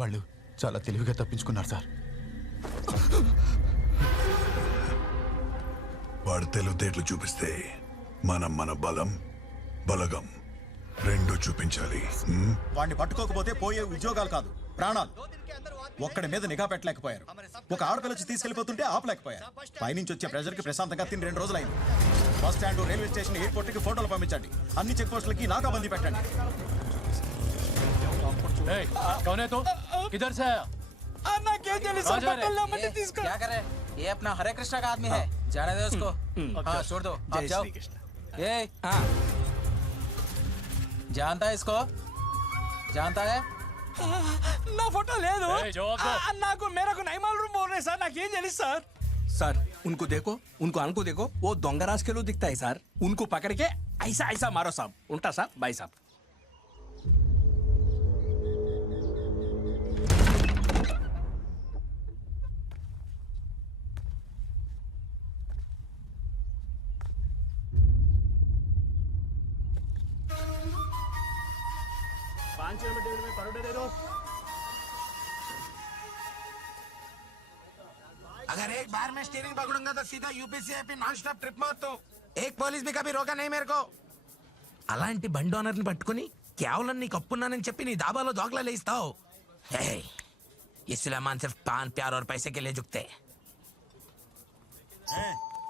వాళ్ళు చాలా తెలివిగా తప్పించుకున్నారు సార్. వాడు తెలివితేటలు చూపిస్తే మనం మన బలగం రెండు చూపించాలి. వాడిని పట్టుకోకపోతే పోయే ఉద్యోగాలు కాదు, ప్రాణాలు. ఒక్కడి మీద నిఘా పెట్టలేకపోయారు. ఒక ఆడపిల్ల వచ్చి తీసుకెళ్లిపోతుంటే ఆపలేకపోయారు. పైనుంచి వచ్చే ప్రెజర్కి ప్రశాంతంగా తిని 2 రోజులైంది. Bus stand, railway station, airport కి ఫోటోలు పంపించండి. అన్ని చెక్ పోస్టులకి నాకాబందీ పెట్టండి. क्या करे? ये अपना हरे कृष्णा का आदमी है, जाने दो उसको. हाँ, छोड़ दो, आप जाओ. ये जानता है इसको? जानता है? ना फोटो ले दो. नाको मेरा को नहीं मालूम बोल रहे सर. नाके जल्दी सर. सर उनको देखो, उनको देखो, वो दोंगराज के लो दिखता है सर. उनको पकड़ के ऐसा ऐसा मारो साहब. उल्टा साहब, भाई साहब. अगर एक बार मैं स्टीयरिंग पकड़ूंगा तो सीधा यूपीसीआईपी नॉन स्टॉप ट्रिप मारता हूँ. एक पुलिस भी कभी रोका नहीं मेरे को. అలాంటి బండి ఓనర్ని పట్టుకుని కేవలం నీకు అప్పున్నానని చెప్పి నీ దాబాలో దోగలా లేస్తావు. ये सुलेमान सिर्फ पान प्यार और पैसे के लिए झुकते.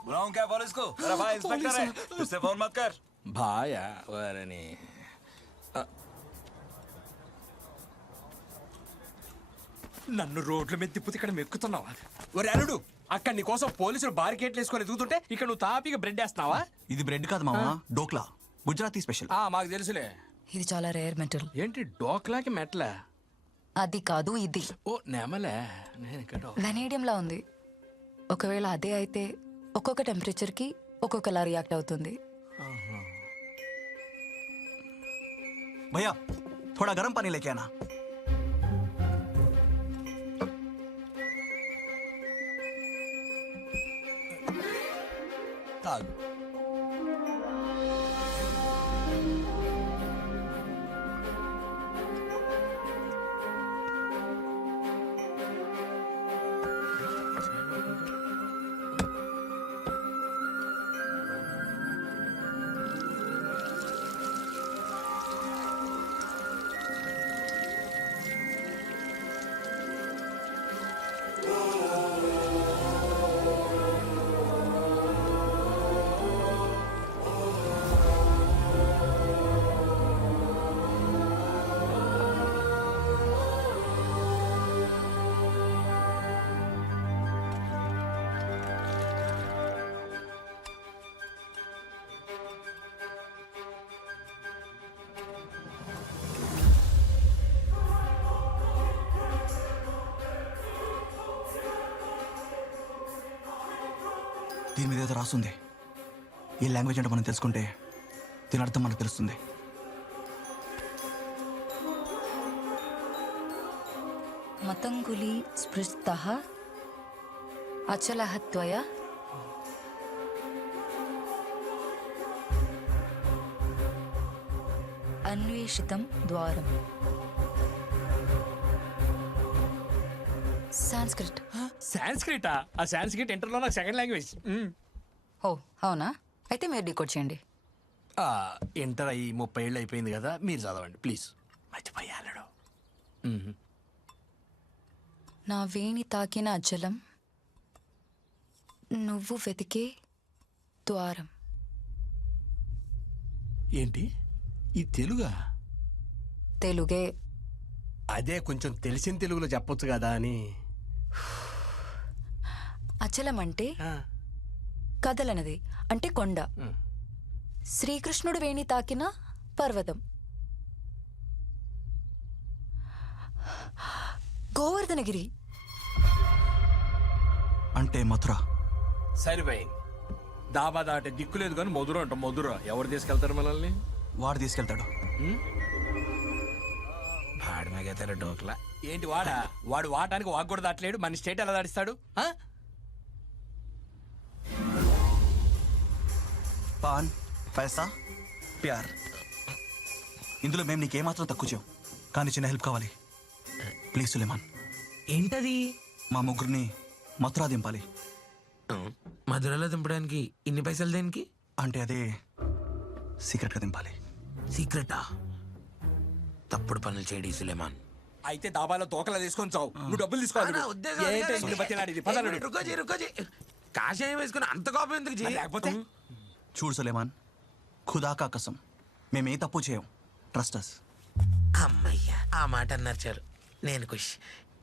बुलाऊं क्या पुलिस को? मेरा भाई इंस्पेक्टर है, उससे फोन मत कर. भाया वरनी నన్ను రోడ్ల మీద తిప్పుతే ఇక్కడ మెక్కుతున్నావా? ఒరే అల్లుడు, అక్కడ నీ కోసం పోలీసులు బారికేట్లు వేసుకొని ఎదుగుతుంటే ఇక్కడ నువ్వు తాపిగా బ్రెడ్ వేస్తున్నావా? ఇది బ్రెడ్ కాదు మామ, డోక్లా, గుజరాతీ స్పెషల్. మాకు తెలుసులే. ఇది చాలా రేర్ మెటల్. ఏంటి డోక్లాకి మెట్లా? అది కాదు, ఇది. ఓ నెమలే. నేను ఇక్కడ వెనేడియంలా ఉంది. ఒకవేళ అదే అయితే ఒక్కొక్క టెంపరేచర్ కి ఒక్కొక్కలా రియాక్ట్ అవుతుంది. భయ్యా थोड़ा गरम पानी लेके आना. తాగు. దీని మీద ఏదో రాస్తుంది. ఈ లాంగ్వేజ్ అంటే మనం తెలుసుకుంటే దీని అర్థం మనకు తెలుస్తుంది. మతంగులి స్పృష్టః అచలః త్వయా అన్వేషితం ద్వారం. సాంస్క్రిట్. సాంస్క్రిటా? ఆ సాంస్క్రిట్ ఇంటర్లో నాకు సెకండ్ లాంగ్వేజ్. ఓ అవునా? అయితే మీరు డీకోడ్ చేయండి. ఇంటర్ అయ్యి 30 ఏళ్ళు అయిపోయింది కదా, మీరు చదవండి ప్లీజ్. మర్చిపోయాడు. నా వేణి తాకిన అచలం, నువ్వు వెతికే ద్వారం. ఏంటి ఈ తెలుగా? తెలుగే. అదే కొంచెం తెలిసిన తెలుగులో చెప్పొచ్చు కదా అని. అచలం అంటే కదలనది, అంటే కొండ. శ్రీకృష్ణుడు వేణి తాకిన పర్వతం. గోవర్ధనగిరి అంటే మథుర. సరిపోయింది. దాబా దాటే దిక్కు లేదు కానీ మధుర అంట. మధుర ఎవరు తీసుకెళ్తారు మనల్ని? వాడు తీసుకెళ్తాడు. డోక్లా ఏంటి వాడా? వాడు వాటానికి వాక్ కూడా దాటలేడు. మన స్టేట్ ఎలా దాటిస్తాడు? పాన్ పైసా ప్యార్, ఇందులో మేము నీకేమాత్రం తక్కువ చేయం. కానీ చిన్న హెల్ప్ కావాలి. ప్లీజ్ సులేమాన్, ఏంటది? మా ముగ్గురిని మథురా దింపాలి. మధురలో దింపడానికి ఇన్ని పైసలు దేనికి? అంటే అదే సీక్రెట్గా దింపాలి. సీక్రెటా? తప్పుడు పనులు చేయడి సులేమాన్. అయితే దాబాలో తోకలా తీసుకొని చావు, నువ్వు డబ్బులు తీసుకోవాలి. నా ఉద్దేశం అది ఏంటి కాదండి. నిన్ను బతిలాడేది? పద నడు. రుకోజీ. కాషాయం వేసుకుని అంత కోపం ఎందుకు జీ? లేకపోతే చూడు సులేమాన్, ఖుదా కా కసం, మేమే తప్పు చేయం. Trust us. అమ్మయ్యా, ఆ మాట అన్నారు చాలు. నేను ఖుష్.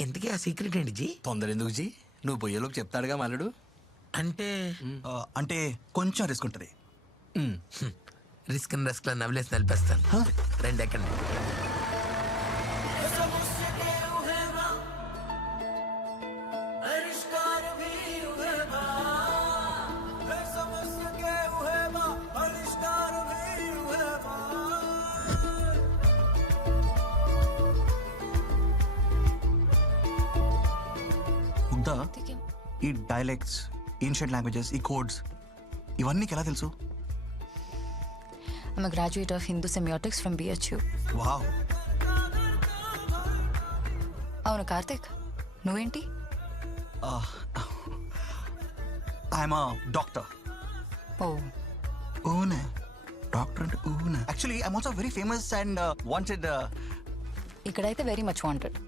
ఇంతకీ ఆ సీక్రెట్ ఏంటి జీ? తొందర ఎందుకు జీ? నువ్వు పోయేలోపు చెప్తాడుగా మల్లుడు. అంటే కొంచెం రిస్క్ ఉంటుంది. రిస్క్ లో నవ్లేసి నలిపేస్తాను. రెండు ఎక్కండి. ముగ్ధా, ఈ డైలెక్ట్స్, ఏన్షియంట్ లాంగ్వేజెస్, ఈ కోడ్స్ ఇవన్నీ నీకు ఎలా తెలుసు? I'm a graduate of Hindu Semiotics from BHU. Wow. అవును కార్తిక్, నువ్వేంటి? I'm doctor. ఓ, ఊనే డాక్టర్ అంటే ఊనే. Actually I'm also very famous and wanted. ఇక్కడైతే very much wanted.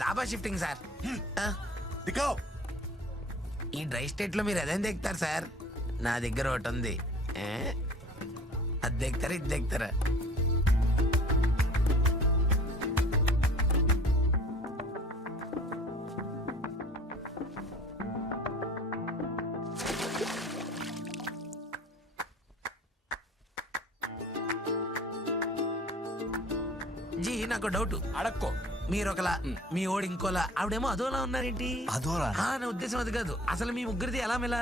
Dhaba shifting sir. ఈ డ్రై స్టేట్ లో మీరు అదేం దిగుతారు సార్? నా దగ్గర ఒకటి ఉంది. అది దిగుతారా, ఇది దిగుతారా? జీ నాకు డౌట్. అడక్కో. మీరు ఒకలా, మీ ఓడి ఇంకోలా, ఆవిడేమో అదోలా ఉన్నారేంటి? అదోలా? నా ఉద్దేశం అది కాదు. అసలు మీ ముగ్గురిది ఎలా మెలా?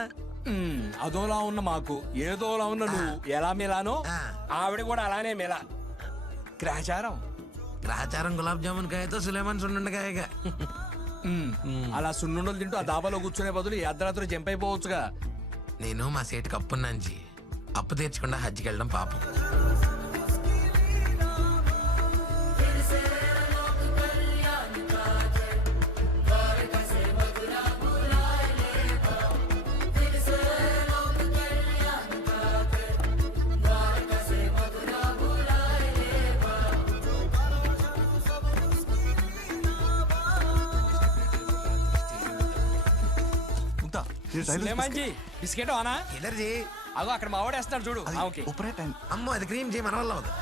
అదోలా ఉన్న మాకు, ఏదోలా ఉన్న నువ్వు ఎలా మెలానో ఆ. ఆవిడ కూడా అలానే మెలా. గ్రహచారం. గ్రహచారం గులాబ్ జామున్ కాయతో సులేమాన్ సున్నుండకాయగా. అలా సున్నుండలు తింటూ ఆ దాబాలో కూర్చునే బదులు ఈ అర్ధరాత్రి జంప్ అయిపోవచ్చుగా. నేను మా సేటుకి అప్పున్నాంచి అప్పు తీర్చకుండా హజ్కి వెళ్ళడం పాపం. ముగ్ధా, సులేమాన్జీ బిస్కెట్ ఆనా? ఎదర్జీ అగో అక్కడ మా వాడేస్తున్నాడు చూడు. ఓకే. ఉప్పరేట్ అండ్ అమ్మో, అది క్రీమ్ జీ, మన వల్ల అవదు.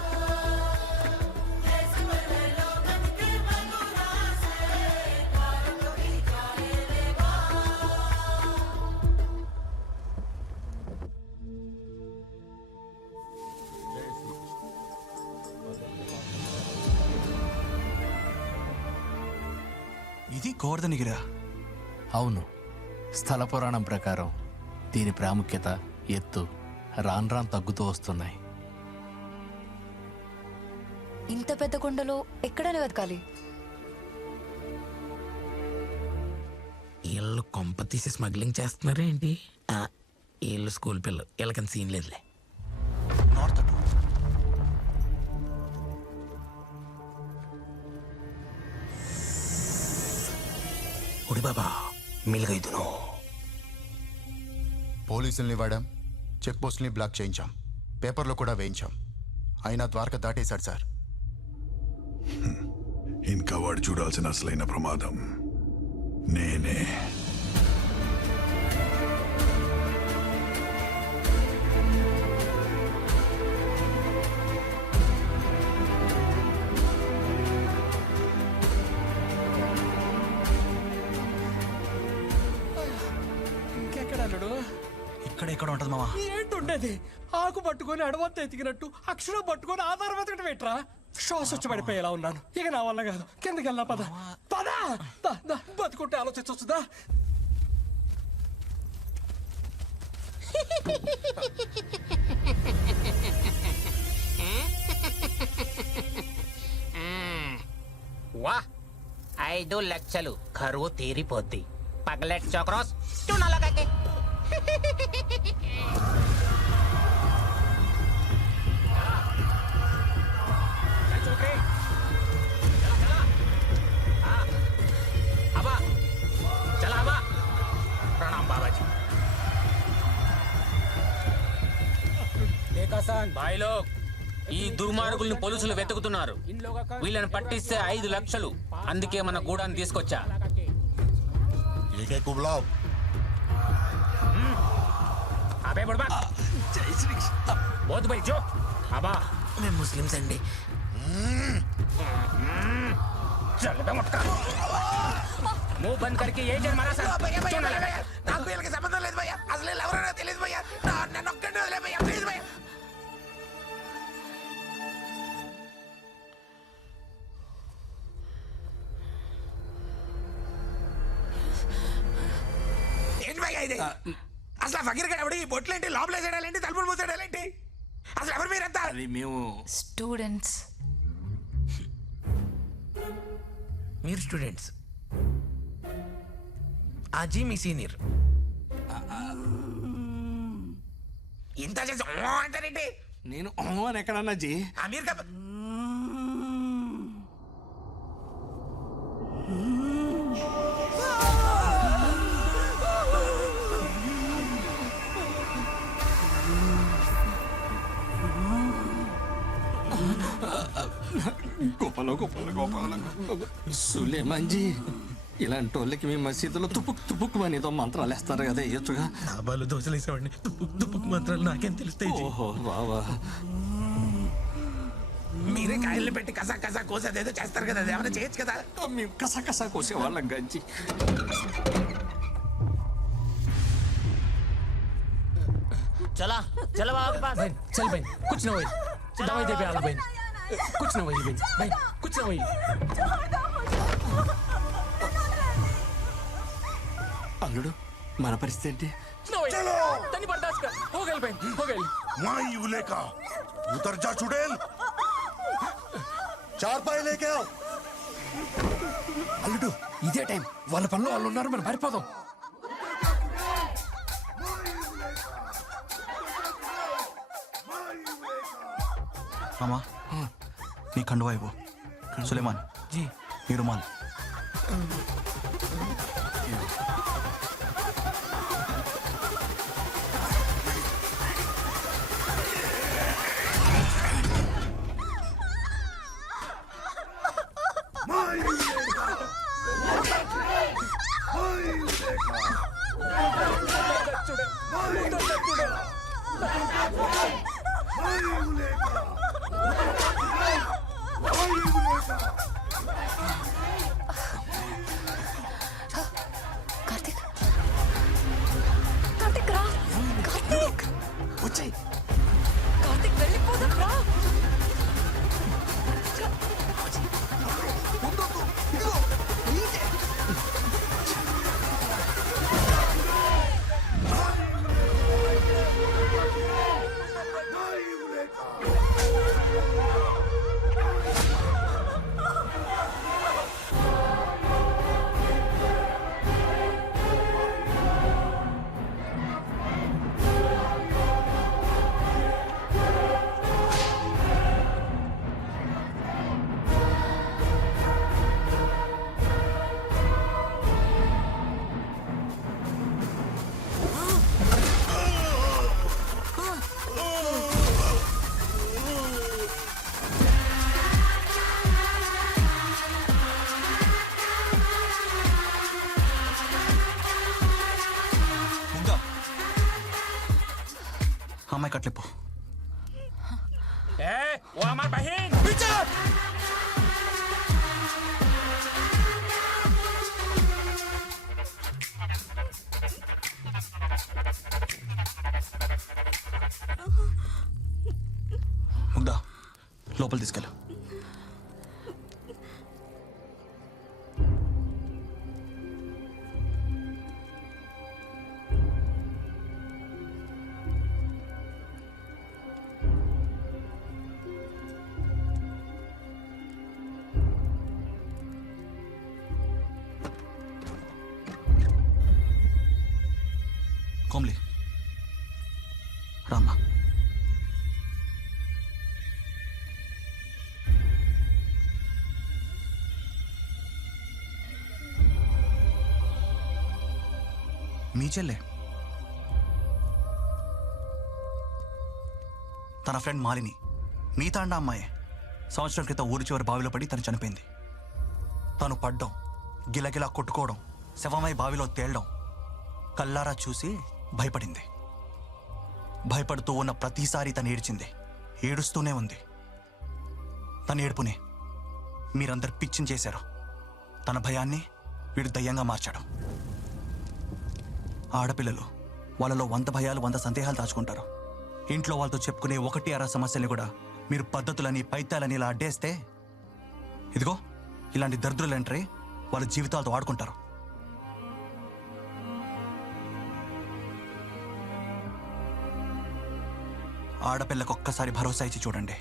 ఇది గోవర్ధనగిరా? అవును, స్థల పురాణం ప్రకారం దీని ప్రాముఖ్యత, ఎత్తు రాను రాను తగ్గుతూ వస్తున్నాయి. ఇంత పెద్ద కొండలో ఎక్కడైనా వెతకాలి? వీళ్ళు కొంప తీసి స్మగ్లింగ్ చేస్తున్నారా ఏంటి? వీళ్ళు స్కూల్ పిల్లలు, వీళ్ళకని సీన్ లేదులే. నార్త్ అటు. ఒడి బాబా మిల్గైదును. పోలీసుల్ని వాడాం, చెక్ పోస్టుల్ని బ్లాక్ చేయించాం, పేపర్లో కూడా వేయించాం. అయినా ద్వారక దాటేశాడు సార్. ఇంకా వాడు చూడాల్సిన అసలైన ప్రమాదం నేనే. ఇంకెక్కడ అల్లుడు? ఇక్కడ ఉంటుంది మామ. ఏంటుండేది? ఆకు పట్టుకొని అడవంతా ఎతికినట్టు అక్షరం పట్టుకొని ఆధారం వెతకడం పెట్టరా? శ్వాస వచ్చి పడిపోయేలా ఉన్నాను. ఇక నా వల్ల కాదు. కిందకి వెళ్ళా, పద పద. బతుకుంటే ఆలోచించొచ్చుదా? వా 5 లక్షలు కరువు తీరిపోద్ది పగలెట్ చోక్రోస్ చూడాలకే అబ్బా చలా అబ్బా ప్రణామ్ బాబాజీ భాయ్ లోగ్ ఈ దుర్మార్గుల్ని పోలీసులు వెతుకుతున్నారు వీళ్ళని పట్టిస్తే 5 లక్షలు అందుకే మన గూడాన్ని తీసుకొచ్చా అబే బుడ్బా జై శ్రీ బోత్ బై జో అబ్బా మేము ముస్లిమ్స్ అండి चल बे मटका मुंह बंद करके ये जन मारा सर क्यों ना लगा నాకు వీళ్ళకి సంబంధం లేదు భయ్యా అసలు వీళ్ళు ఎవరో నాకు తెలియదు భయ్యా నన్ను ఒక్కడే వదిలే భయ్యా ప్లీజ్ భయ్యా ఏంటి భయ్యా ఇది అసలు ఆ ఫకీర్ గడ ఎవడు ఈ బొట్లేంటి లోపల వేసేడాలేంటి తలుపులు మూసేడాలేంటి అసలు ఎవరు మీరంతా అది మేము స్టూడెంట్స్. మీరు స్టూడెంట్స్ ఆజీ మీ సీనియర్ ఇంత చేసి అంటారేంటి నేను అని ఎక్కడన్నా జీ అమీర్ కా గోపాల గోపాల గోపాల సులేమాన్ జీ ఇలాంటి వాళ్ళకి మీ మసీదులో తుపుక్ తుపుక్ అనేదో మంత్రాలు వేస్తారు కదా వేయొచ్చుగా డాబాలు దోశలు వేసేవాడిని తుప్పుకు తుప్పుకు మంత్రాలు నాకేం తెలుస్తాయి జీ. ఓహో బావా మీరే కాయలు పెట్టి కసా కసా కోసేదేదో చేస్తారు కదా అది ఏమైనా చేయొచ్చు కదా మేము కసా కసా కోసేవాళ్ళం గంజి चला चला बाबा के पास चल बहन कुछ ना हुई दवाई दे पे आला बहन कुछ ना हुई बहन बहन कुछ ना हुई అల్లుడు మన పరిస్థితి ఏంటి ना हुई तनी बर्दाश्त कर हो गई बहन हो गई उतर जा चुड़ैल चार पाए लेके आओ అల్లుడు ఇదే టైం వాళ్ళ పనిలో వాళ్ళు ఉన్నారు మనం పారిపోదాం మామా నీ కండువా ఇవ్వు సులేమాన్ జీ నీ రుమాల్ కార్తిక్ కార్తిక్ రా కార్తిక్ వచ్చాయి కార్తిక్ వెళ్ళిపోదాం రా అమ్మాయి కట్లిప్పు ए वो हमार बहन ముగ్ధా లోపల తీసుకెళ్ళు కోమ్లీ రామ్మా. మీ చెల్లె తన ఫ్రెండ్ మాలిని మీ తాండా అమ్మాయే సంవత్సరం క్రితం ఊరి చివరి బావిలో పడి తను చనిపోయింది. తను పడ్డం, గిలగిలా కొట్టుకోవడం, శవమై బావిలో తేలడం కల్లారా చూసి భయపడింది. భయపడుతూ ఉన్న ప్రతిసారి తను ఏడ్చింది, ఏడుస్తూనే ఉంది. తన ఏడుపుని మీరందరు పిచ్చిని చేశారు. తన భయాన్ని వీడు దయ్యంగా మార్చాడు. ఆడపిల్లలు వాళ్ళలో 100 భయాలు 100 సందేహాలు దాచుకుంటారు. ఇంట్లో వాళ్ళతో చెప్పుకునే 1-2 సమస్యల్ని కూడా మీరు పద్ధతులని పైత్యాలని ఇలా అడ్డేస్తే ఇదిగో ఇలాంటి దరిద్రులు ఎంటరే వాళ్ళ జీవితాలతో ఆడుకుంటారు. ఆడపిల్లకు ఒక్కసారి భరోసా ఇచ్చి చూడండి.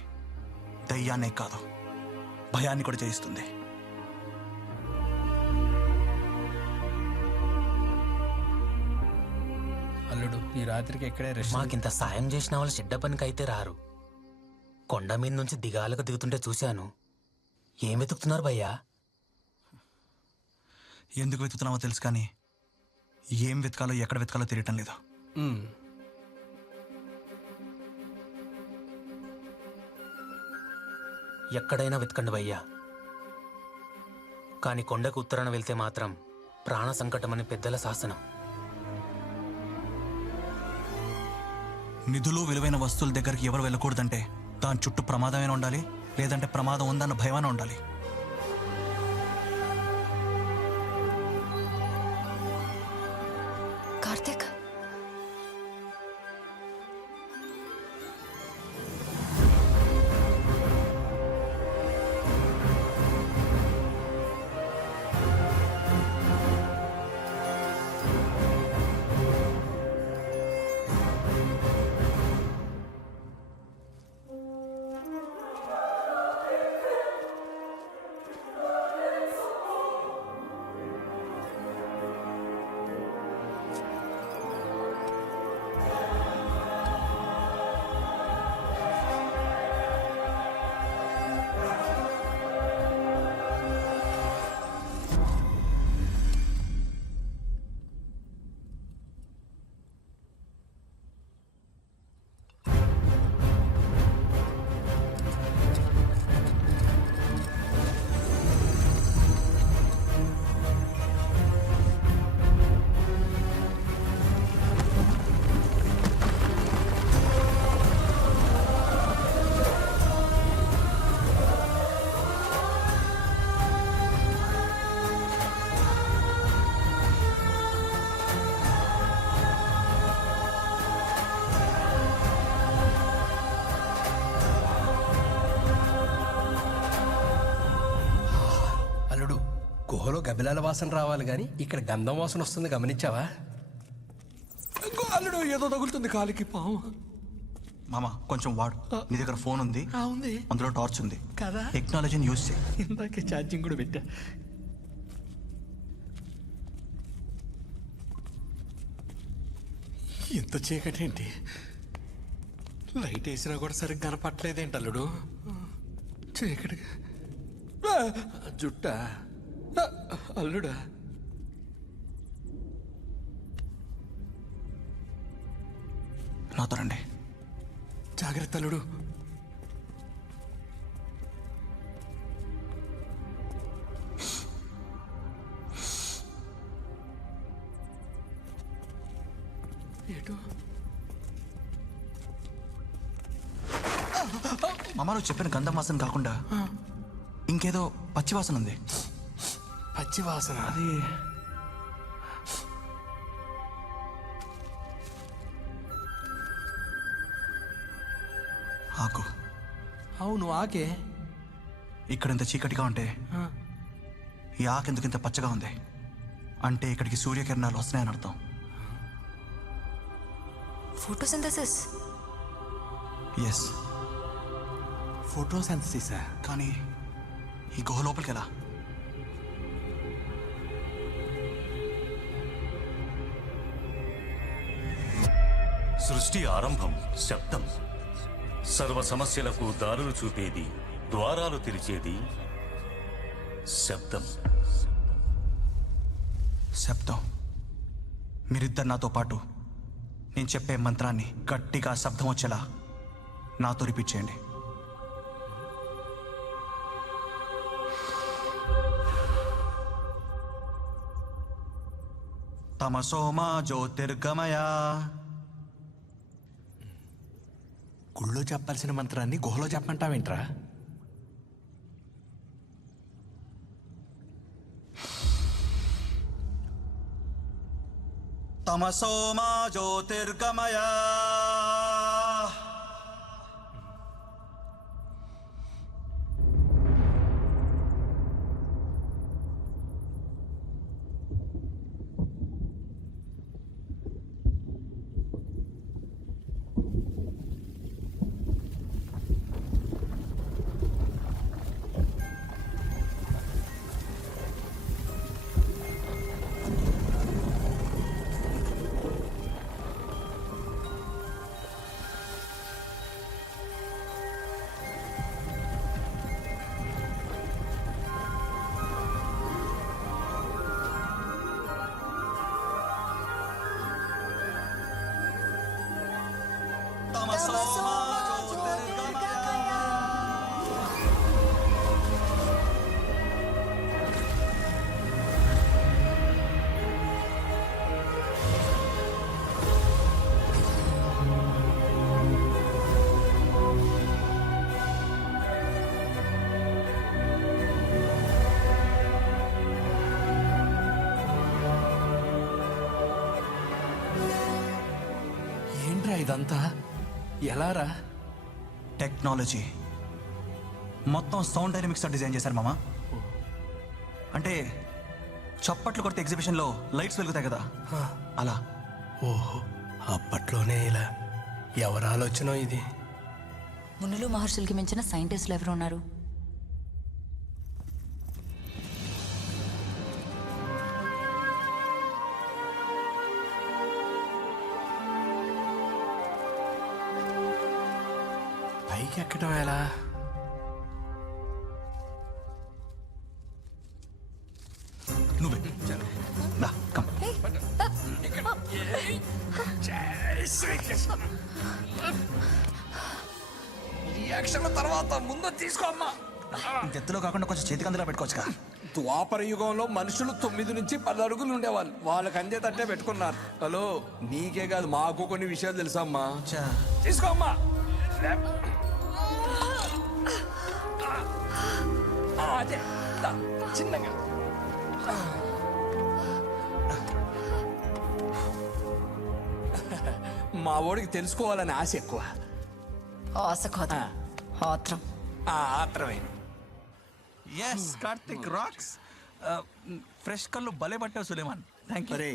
దయ్యాన్నే కాదు భయాన్ని కూడా జయిస్తుంది. అల్లుడు ఈ రాత్రికి ఎక్కడే రెస్ట్. మాకింత సాయం చేసిన వాళ్ళు చెడ్డ పనికి అయితే రారు. కొండ మీద నుంచి దిగాలకు దిగుతుంటే చూశాను. ఏం వెతుకుతున్నారు భయ్యా? ఎందుకు వెతుకుతున్నామో తెలుసు కానీ ఏం వెతకాలో ఎక్కడ వెతకాలో తెలియటం లేదు. ఎక్కడైనా వెతకండి భయ్యా, కానీ కొండకు ఉత్తరాన వెళ్తే మాత్రం ప్రాణ సంకటమని పెద్దల శాసనం. నిధులు విలువైన వస్తువుల దగ్గరికి ఎవరు వెళ్ళకూడదంటే దాని చుట్టూ ప్రమాదమైనా ఉండాలి, లేదంటే ప్రమాదం ఉందన్న భయమైనా ఉండాలి. కార్తీక్, గుహలో గబిలాల వాసన రావాలి కానీ ఇక్కడ గంధం వాసన వస్తుంది, గమనించావా? అల్లుడు ఏదో తగులుతుంది కాలికి. పాము. మామ కొంచెం వాడు. నీ దగ్గర ఫోన్ ఉంది, ఉంది, అందులో టార్చ్ ఉంది కదా. టెక్నాలజీని యూజ్ చేయి. ఇందాకే ఛార్జింగ్ కూడా పెట్టా. ఇంత చీకటి ఏంటి? లైట్ వేసినా కూడా సరిగ్గా కనపట్లేదేంటి అల్లుడు? చీకటిగా జుట్టా అల్లుడా? నాతో రండి. జాగ్రత్త అల్లుడు. ఏటో మామ నువ్వు చెప్పిన గంధం వాసన కాకుండా ఇంకేదో పచ్చి వాసన ఉంది. పచ్చి వాసన? అది ఆకు. అవును, ఆకే. ఇక్కడ ఇంత చీకటిగా ఉంటే ఈ ఆకు ఎందుకు ఇంత పచ్చగా ఉంది అంటే ఇక్కడికి సూర్యకిరణాలు వస్తున్నాయని అర్థం. ఫోటోసింథసిస్. ఎస్, ఫోటోసింథసిసా? కానీ ఈ గుహ లోపలికి ఎలా? సృష్టి ఆరంభం శబ్దం. సర్వ సమస్యలకు దారులు చూపేది, ద్వారాలు తెరిచేది శబ్దం. శబ్దం. మీరిద్దరు నాతో పాటు నేను చెప్పే మంత్రాన్ని గట్టిగా శబ్దం వచ్చేలా నాతో రిపీట్ చేయండి. తమసోమా జ్యోతిర్గమయ. గుళ్ళో చెప్పాల్సిన మంత్రాన్ని గుహలో చెప్పమంటావేంట్రా? తమసోమా జ్యోతిర్గమయ. తమసోమా జ్యోతిర్గమయ. ఏంట్రా ఇదంతా? ఎలారా? టెక్నాలజీ మొత్తం సౌండ్ డైనమిక్స్ డిజైన్ చేశారు మామ. అంటే చప్పట్లు కొడితే ఎగ్జిబిషన్లో లైట్స్ వెలుగుతాయి కదా, అలా. ఓహో, అప్పట్లోనే ఇలా. ఎవరి ఆలోచన ఇది? మునులు మహర్షులకి మించిన సైంటిస్టులు ఎవరు ఉన్నారు? పైకి ఎక్కడం ఎలా? నువ్వే దా, కమ్. రియాక్షన్ తర్వాత ముందు తీసుకోమ్మా. ఎత్తులో కాకుండా కొంచెం చేతికి అందులో పెట్టుకోవచ్చుగా. ద్వాపర యుగంలో మనుషులు 9 నుంచి 10 అడుగులు ఉండేవాళ్ళు. వాళ్ళకి అందే తట్టే పెట్టుకున్నారు. హలో, నీకే కాదు మాకు కొన్ని విషయాలు తెలుసమ్మా. చా. తీసుకోమ్మా. అదే దా, చిన్నగా. మా వాడికి తెలుసుకోవాలని ఆశ ఎక్కువ. ఆశ కాదు, ఆత్రం. ఆత్రమే. Yes, Karthik rocks. ఫ్రెష్ కళ్ళు భలే పట్టావు సులేమాన్. Thank you. అరే,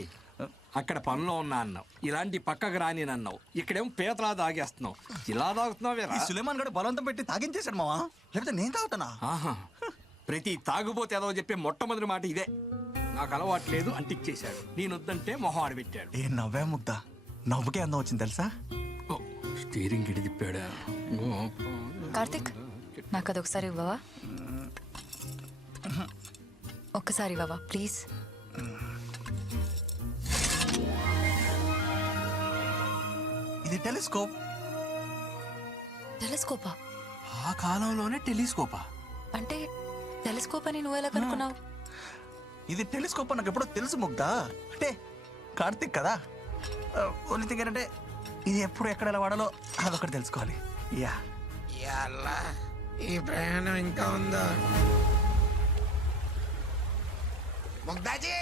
అక్కడ పనిలో ఉన్నా అన్నావు, ఇలాంటి పక్కకు రాని అన్నావు, ఇక్కడేమో పీతలా తాగేస్తున్నావు. ఇలా తాగుతున్నావేరా? ఈ సులేమాన్ గడు బలవంతం పెట్టి తాగించేశాడు మావా, లేకపోతే నేను తాగుతానా? ఆహా, ప్రతి తాగుబోతే ఏదో చెప్పే మొట్టమొదటి మాట ఇదే. నాకు అలవాటు లేదు అంటిచ్చేశాడు. నేను వద్దంటే మొహం ఆడబెట్టాడు. ఏ నవ్వే ముగ్ధ, నవ్వుకే అందం వచ్చింది తెలుసా? స్టీరింగ్ గిడి తిప్పాడా? కార్తిక్, నాకు అది ఒకసారి ఇవ్వవా? ఒక్కసారి ఇవ్వవా ప్లీజ్? ఇది టెలిస్కోప్. టెలిస్కోపా? ఆ కాలంలోనే టెలిస్కోపా? అంటే టెలిస్కోప్ అని నువ్వు ఎలా కనుక్కున్నావు? ఇది టెలిస్కోప్ నాకు ఎప్పుడో తెలుసు ముగ్ధ. అంటే కార్తిక్ కదా. ఓన్లీ థింగ్ ఏంటంటే ఇది ఎప్పుడు ఎక్కడ ఎలా వాడాలో అదొకటి తెలుసుకోవాలి. యా, ఈ ప్రయాణం ఇంకా ఉందా? ముగ్ధాజీ,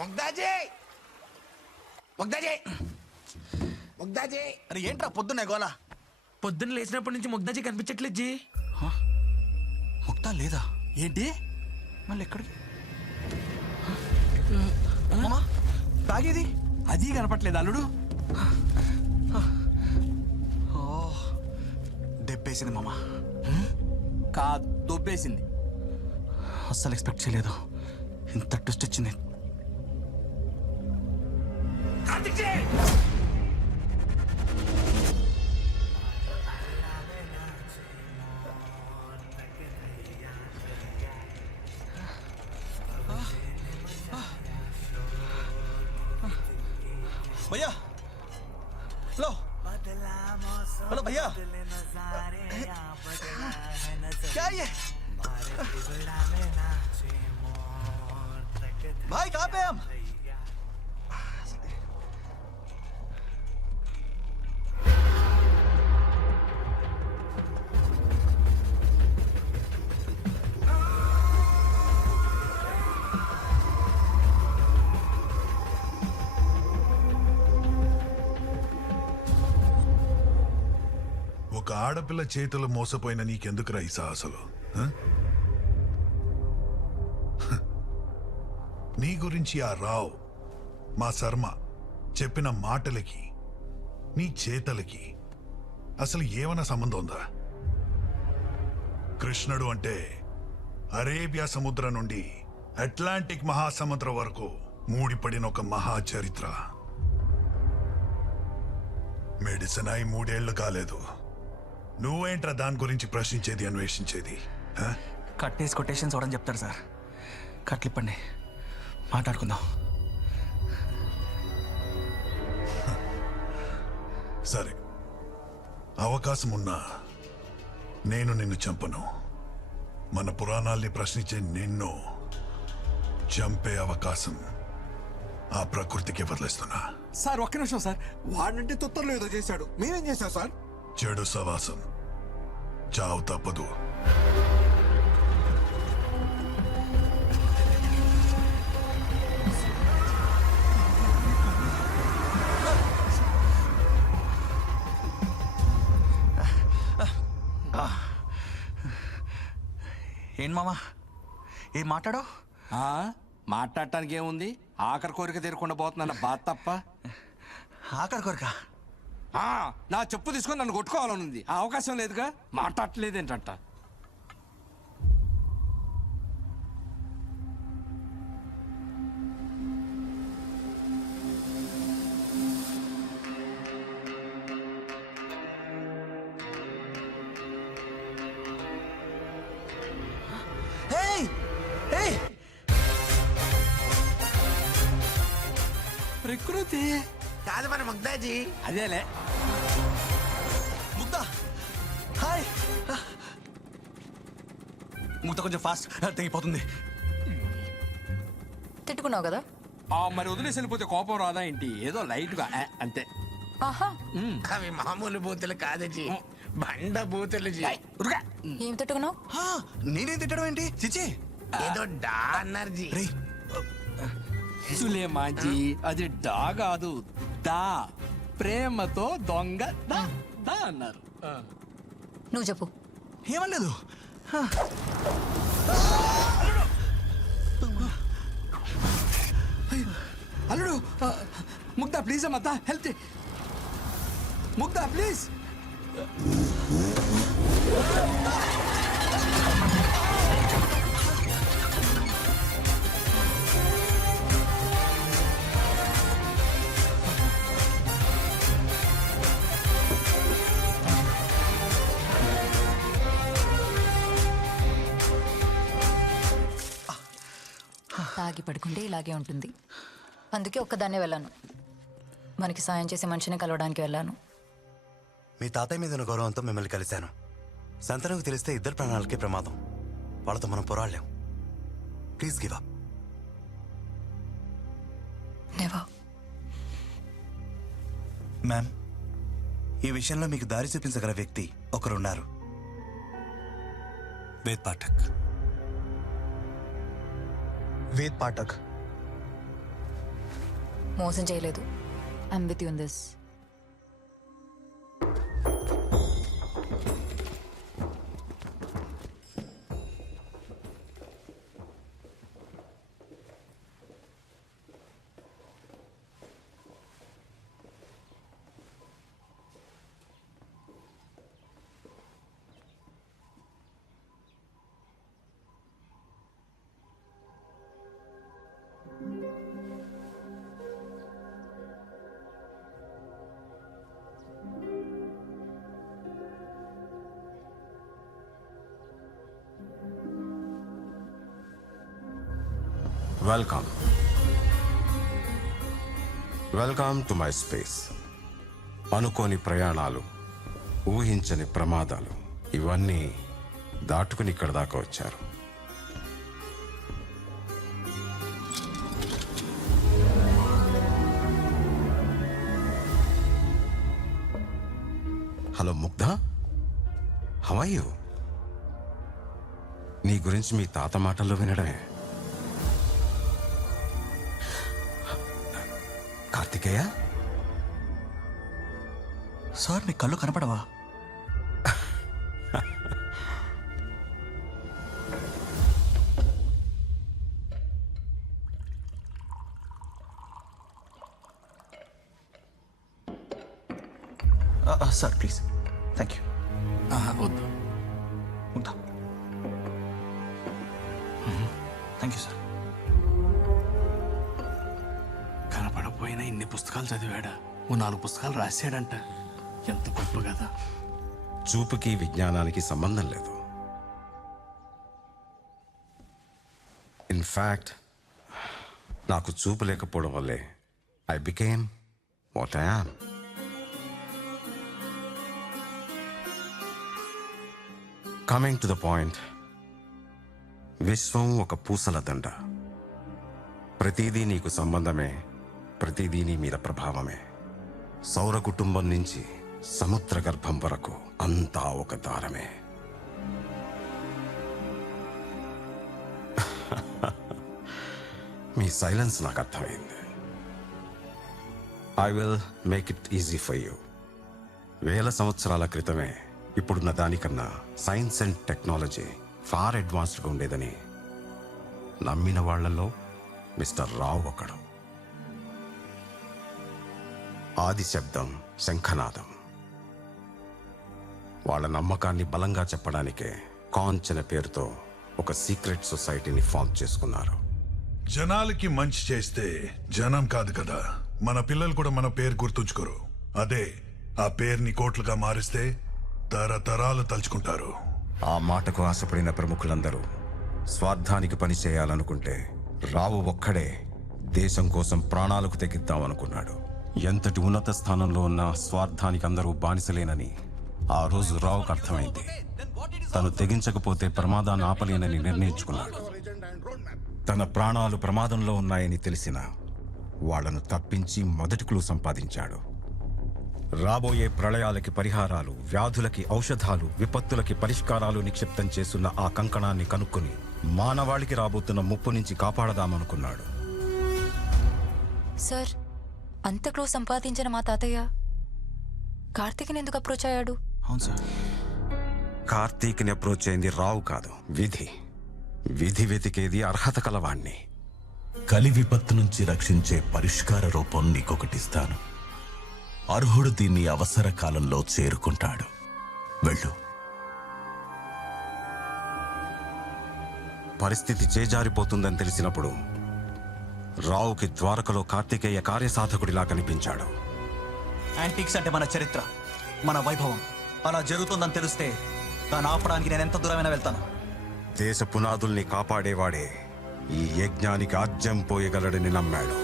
ముగ్ధాజీ, ముగ్ధాజీ, ముగ్ధాజీ. అరే ఏంట్రా పొద్దున్నే గోలా? పొద్దున్న లేచినప్పటి నుంచి ముగ్ధాజీ కనిపించట్లేదు జీ. ముగ్ధ లేదా? ఏంటి? మళ్ళీ ఎక్కడికి? మామా, తాగేది అది కనపట్లేదు అల్లుడు. దెబ్బేసింది మామా. కాదు, దొబ్బేసింది. అస్సలు ఎక్స్పెక్ట్ చేయలేదు ఇంత ట్విస్ట్ వచ్చింది. కార్తిక్ జీ! भैया लो हेलो भैया क्या ये भाई कहाँ पे हम ఒక ఆడపిల్ల చేతులు మోసపోయిన నీకెందుకురా ఈ సాహసాలు ఆ? నీ గురించి ఆ రావ్ మా శర్మ చెప్పిన మాటలకి నీ చేతలకి అసలు ఏమైనా సంబంధం ఉందా? కృష్ణుడు అంటే అరేబియా సముద్రం నుండి అట్లాంటిక్ మహాసముద్రం వరకు మూడిపడిన ఒక మహా చరిత్ర. మెడిసిన్ అయి 3 ఏళ్లు కాలేదు. నువ్వేంట్రా దాని గురించి ప్రశ్నించేది, అన్వేషించేది? ఆ? కట్టేసి కొటేషన్స్ అవడం చెప్తారు సార్. కట్లిప్పండి, మాట్లాడుకుందాం. సరే, అవకాశం ఉన్నా నేను నిన్ను చంపను. మన పురాణాల్ని ప్రశ్నించే నిన్ను చంపే అవకాశం ఆ ప్రకృతికి వదిలేస్తున్నా. సార్ ఒక్క నిమిషం సార్, వాడంటే తొత్తర్లో ఏదో చేశాడు, మేమేం చేశాం సార్? చెడు సవాసం చావు తప్పదు. ఏం మామా ఏం మాట్లాడో? మాట్లాడటానికి ఏముంది, ఆఖరి కోరిక తీరకుండా పోతున్నా బాధ తప్ప. ఆఖరి కోరిక? నా చెప్పు తీసుకొని నన్ను కొట్టుకోవాలనుంది, ఆ అవకాశం లేదుగా. మాట్లాడలేదేంటంట. ప్రకృతి కాదు మన ముగ్దాజీ. అదేలే. ముగ్ధ హాయ్. ముగ్ధ కొంచెం ఫాస్ట్, తెగిపోతుంది. తిట్టుకున్నావు కదా? మరి వదిలేసి వెళ్ళిపోతే కోపం రాదా ఏంటి? ఏదో లైట్ గా అంతే. ఆహా, అవి మామూలు బూతులు కాదు జీ, బండ బూతులు జీ. ఏం తిట్టుకున్నావు? నేనేం తిట్టడం ఏంటి? చిచి, ఏదో డా అన్నారు జీ. రే సులేమాజీ, అది డా కాదు, దా. ప్రేమతో దొంగ దా దా అన్నారు. నువ్వు చెప్పు. ఏమలేదు. అల్లుడు, ముగ్ధ ప్లీజ్ అమ్మా, హెల్ప్ చే. ముగ్ధ ప్లీజ్. తాగి పడుకుంటే ఇలాగే ఉంటుంది. అందుకే ఒక్కదాన్నే వెళ్ళాను. మనకి సాయం చేసే మనిషిని కలవడానికి వెళ్ళాను. మీ తాతయ్య మీద ఉన్న గౌరవంతో మిమ్మల్ని కలిశాను. సంతనకు తెలిస్తే 2 ప్రాణాలకే ప్రమాదం. వాళ్ళతో మనం పోరాడలేం. Please give up. Never. Ma'am, ఈ విషయంలో మీకు దారి చూపించగల వ్యక్తి ఒకరున్నారు. వేద్ పాఠక్. వేద్ పాఠక్ మోసం చేయలేదు. I'm with you in this. Welcome. Welcome to my space. అనుకోని ప్రయాణాలు, ఊహించని ప్రమాదాలు, ఇవన్నీ దాటుకుని ఇక్కడ దాకా వచ్చారు. Hello Mugdha, how are you? నీ గురించి మీ తాత మాటల్లో వినడమే. కార్తికేయ, సార్ మీ కళ్ళు కనపడవా? Sir please, thank you. వద్దు. ఉంటా. Thank you sir. కనపడపోయినా ఇన్ని పుస్తకాలు చదివాడా? ఓ 4 పుస్తకాలు రాశాడంట. ఎంత గొప్ప కదా. చూపుకి విజ్ఞానానికి సంబంధం లేదు. ఇన్ఫ్యాక్ట్ నాకు చూపు లేకపోవడం వల్లే I became what I am. Coming to the point, విశ్వం ఒక పూసల దండ. ప్రతిదీ నీకు సంబంధమే, ప్రతిదీ నీ మీద ప్రభావమే. సౌర కుటుంబం నుంచి సముద్ర గర్భం వరకు అంతా ఒక దారమే. మీ సైలెన్స్ నాకు అర్థమైంది. I will make it easy for you. 1000 సంవత్సరాల క్రితమే ఇప్పుడున్న దానికన్నా సైన్స్ అండ్ టెక్నాలజీ ఫార్ అడ్వాన్స్డ్గా ఉండేదని నమ్మిన వాళ్లలో మిస్టర్ రావు ఒకడు. ఆది శబ్దం శంఖనాదం. వాళ్ళ నమ్మకాన్ని బలంగా చెప్పడానికే కాంచ్ అనే పేరుతో ఒక సీక్రెట్ సొసైటీని ఫామ్ చేసుకున్నారు. జనాలకి మంచి చేస్తే జనం కాదు కదా, మన పిల్లలు కూడా మన పేరు గుర్తుంచుకోరు. అదే ఆ పేరుని కోట్లుగా మారిస్తే తరతరాలు తలుచుకుంటారు. ఆ మాటకు ఆశపడిన ప్రముఖులందరూ స్వార్థానికి పని చేయాలనుకుంటే రావు ఒక్కడే దేశం కోసం ప్రాణాలకు తెగిద్దామనుకున్నాడు. ఎంతటి ఉన్నత స్థానంలో ఉన్న స్వార్థానికి అందరూ బానిసలేనని ఆ రోజు రావుకు అర్థమైంది. తను తెగించకపోతే ప్రమాదాన్ని ఆపలేనని నిర్ణయించుకున్నాడు. తన ప్రాణాలు ప్రమాదంలో ఉన్నాయని తెలిసిన వాళ్లను తప్పించి మొదటి క్లూ సంపాదించాడు. రాబోయే ప్రళయాలకి పరిహారాలు, వ్యాధులకి ఔషధాలు, విపత్తులకి పరిష్కారాలు నిక్షిప్తం చేస్తున్న ఆ కంకణాన్ని కనుక్కొని మానవాళికి రాబోతున్న ముప్పు నుంచి కాపాడదామనుకున్నాడు. సార్, అంత క్లో సంపాదించిన మా తాతయ్య కార్తీక్ని ఎందుకు అప్రోచ్ అయ్యాడు? అవును సార్. కార్తీక్ని అప్రోచ్ అయింది రావు కాదు, విధి. విధి వెతికేది అర్హత కలవాణ్ణి. కలి విపత్తు నుంచి రక్షించే పరిష్కార రూపం నీకొకటిస్తాను. అర్హుడు దీన్ని అవసర కాలంలో చేరుకుంటాడు. వెళ్ళు. పరిస్థితి చేజారిపోతుందని తెలిసినప్పుడు రావుకి ద్వారకలో కార్తికేయ కార్యసాధకుడిలా కనిపించాడు. యాంటిక్స్ అంటే మన చరిత్ర, మన వైభవం. అలా జరుగుతుందని తెలిస్తే దాన్ని ఆపడానికి నేను ఎంత దూరమైనా వెళ్తాను. దేశ పునాదుల్ని కాపాడేవాడే ఈ యజ్ఞానికి ఆజ్యం పోయగలడని నమ్మాడు.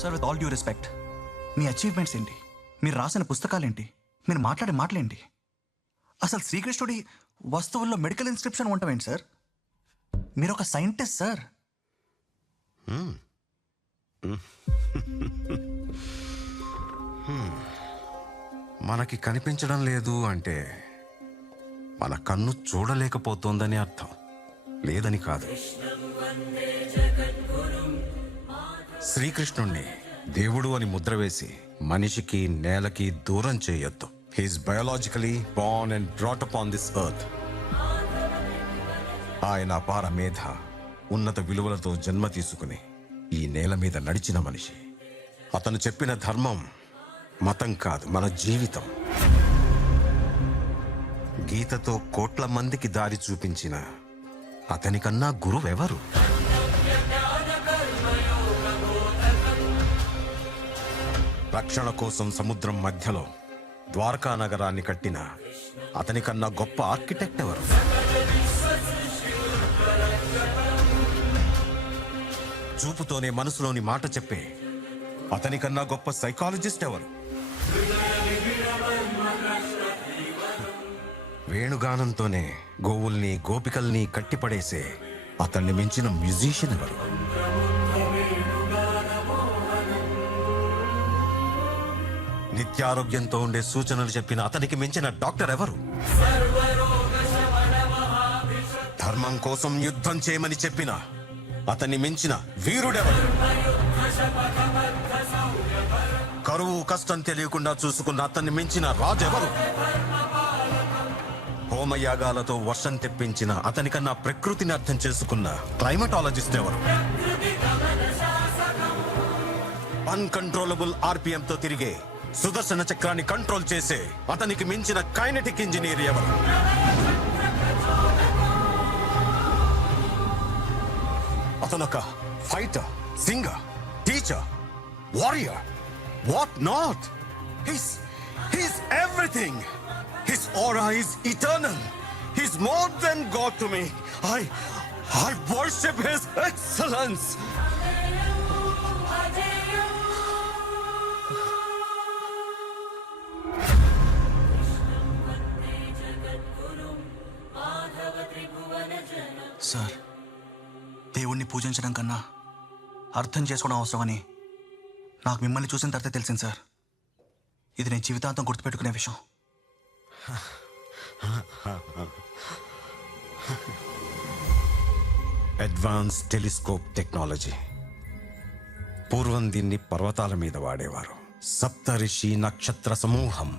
Sir, with all due respect, me achievements ఏంటి? మీరు రాసిన పుస్తకాలేంటి? మీరు మాట్లాడే మాటలేంటి? అసలు శ్రీకృష్ణుడి వస్తువుల్లో మెడికల్ ఇన్స్క్రిప్షన్ ఉండటమేంటి సార్? మీరు ఒక సైంటిస్ట్ సార్. మనకి కనిపించడం లేదు అంటే మన కన్ను చూడలేకపోతోందని అర్థం, లేదని కాదు. శ్రీకృష్ణుణ్ణి దేవుడు అని ముద్ర వేసి మనిషికి నేలకి దూరం చేయొద్దు. He's biologically born and brought up on this earth. ఆయన అపార మేధ, ఉన్నత విలువలతో జన్మ తీసుకుని ఈ నేల మీద నడిచిన మనిషి. అతను చెప్పిన ధర్మం మతం కాదు, మన జీవితం. గీతతో కోట్ల మందికి దారి చూపించిన అతనికన్నా గురువెవరు? రక్షణ కోసం సముద్రం మధ్యలో ద్వారకా నగరాన్ని కట్టిన అతనికన్నా గొప్ప ఆర్కిటెక్ట్ ఎవరు? చూపుతోనే మనసులోని మాట చెప్పే అతనికన్నా గొప్ప సైకాలజిస్ట్ ఎవరు? వేణుగానంతోనే గోవుల్ని గోపికల్ని కట్టిపడేసే అతన్ని మించిన మ్యూజిషియన్ ఎవరు? నిత్యారోగ్యంతో ఉండే సూచనలు చెప్పిన అతనికి మించిన డాక్టర్ ఎవరు? ధర్మం కోసం యుద్ధం చేయమని చెప్పిన అతన్ని మించిన వీరుడెవరు? కరువు కష్టం తెలియకుండా చూసుకున్న అతన్ని మించిన రాజెవరు? హోమయాగాలతో వర్షం తెప్పించిన అతనికన్నా ప్రకృతిని అర్థం చేసుకున్న క్లైమటాలజిస్ట్ ఎవరు? అన్కంట్రోలబుల్ ఆర్పిఎం తో తిరిగే సుదర్శన చక్రాన్ని కంట్రోల్ చేసే అతనికి మించిన కైనెటిక్ ఇంజనీర్ ఎవరు? అతనొక fighter, singer, teacher, warrior, what not. He's everything. His aura is eternal. He's more than God to me. I worship His excellence. Sir, దేవుణ్ణి పూజించడం కన్నా అర్థం చేసుకోవడం అవసరమని నాకు మిమ్మల్ని చూసిన తర్వాత తెలిసింది సార్. ఇది నేను జీవితాంతం గుర్తుపెట్టుకునే విషయం. Advance telescope technology. పూర్వం దీన్ని పర్వతాల మీద వాడేవారు. సప్తరిషి నక్షత్ర సమూహం,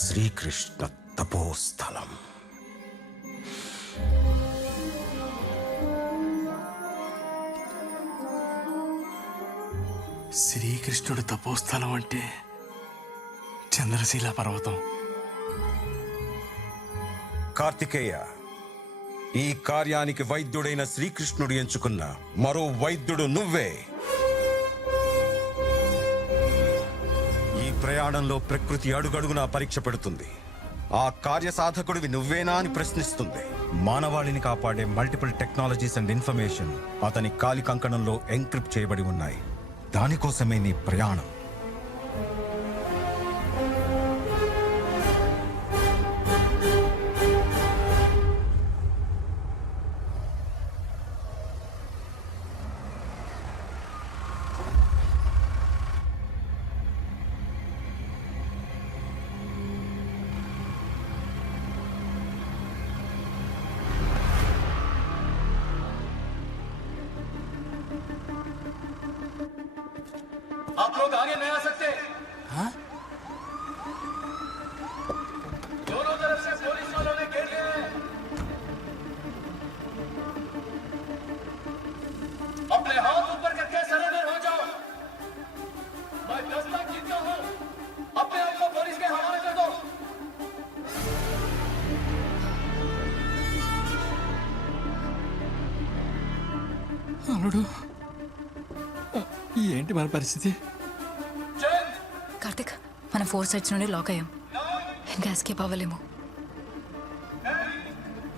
శ్రీకృష్ణ తపోస్థలం. శ్రీకృష్ణుడు తపోస్థలం అంటే చంద్రశీల పర్వతం. కార్తికేయ, ఈ కార్యానికి వైద్యుడైన శ్రీకృష్ణుడు ఎంచుకున్న మరో వైద్యుడు నువ్వే. ఈ ప్రయాణంలో ప్రకృతి అడుగడుగునా పరీక్ష పెడుతుంది. ఆ కార్యసాధకుడివి నువ్వేనా అని ప్రశ్నిస్తుంది. మానవాళిని కాపాడే మల్టిపుల్ టెక్నాలజీస్ అండ్ ఇన్ఫర్మేషన్ అతని కాలి కంకణంలో ఎన్క్రిప్ట్ చేయబడి ఉన్నాయి. దానికోసమే నీ ప్రయాణం. आप लोग आगे नहीं आ सकते। हाँ? दोनों तरफ से पुलिस वालों ने घेर लिया है। अपने हाथ ऊपर करके सरेंडर हो जाओ। मैं 10 लाख जीतता हूँ। अपने आप को पुलिस के हवाले कर दो। అల్లుడు, ఏంటి మన పరిస్థితి? కార్తిక్, మనం 4 సైడ్స్ నుండి లాక్ అయ్యాం. ఇంకా ఎస్కేప్ అవ్వలేము.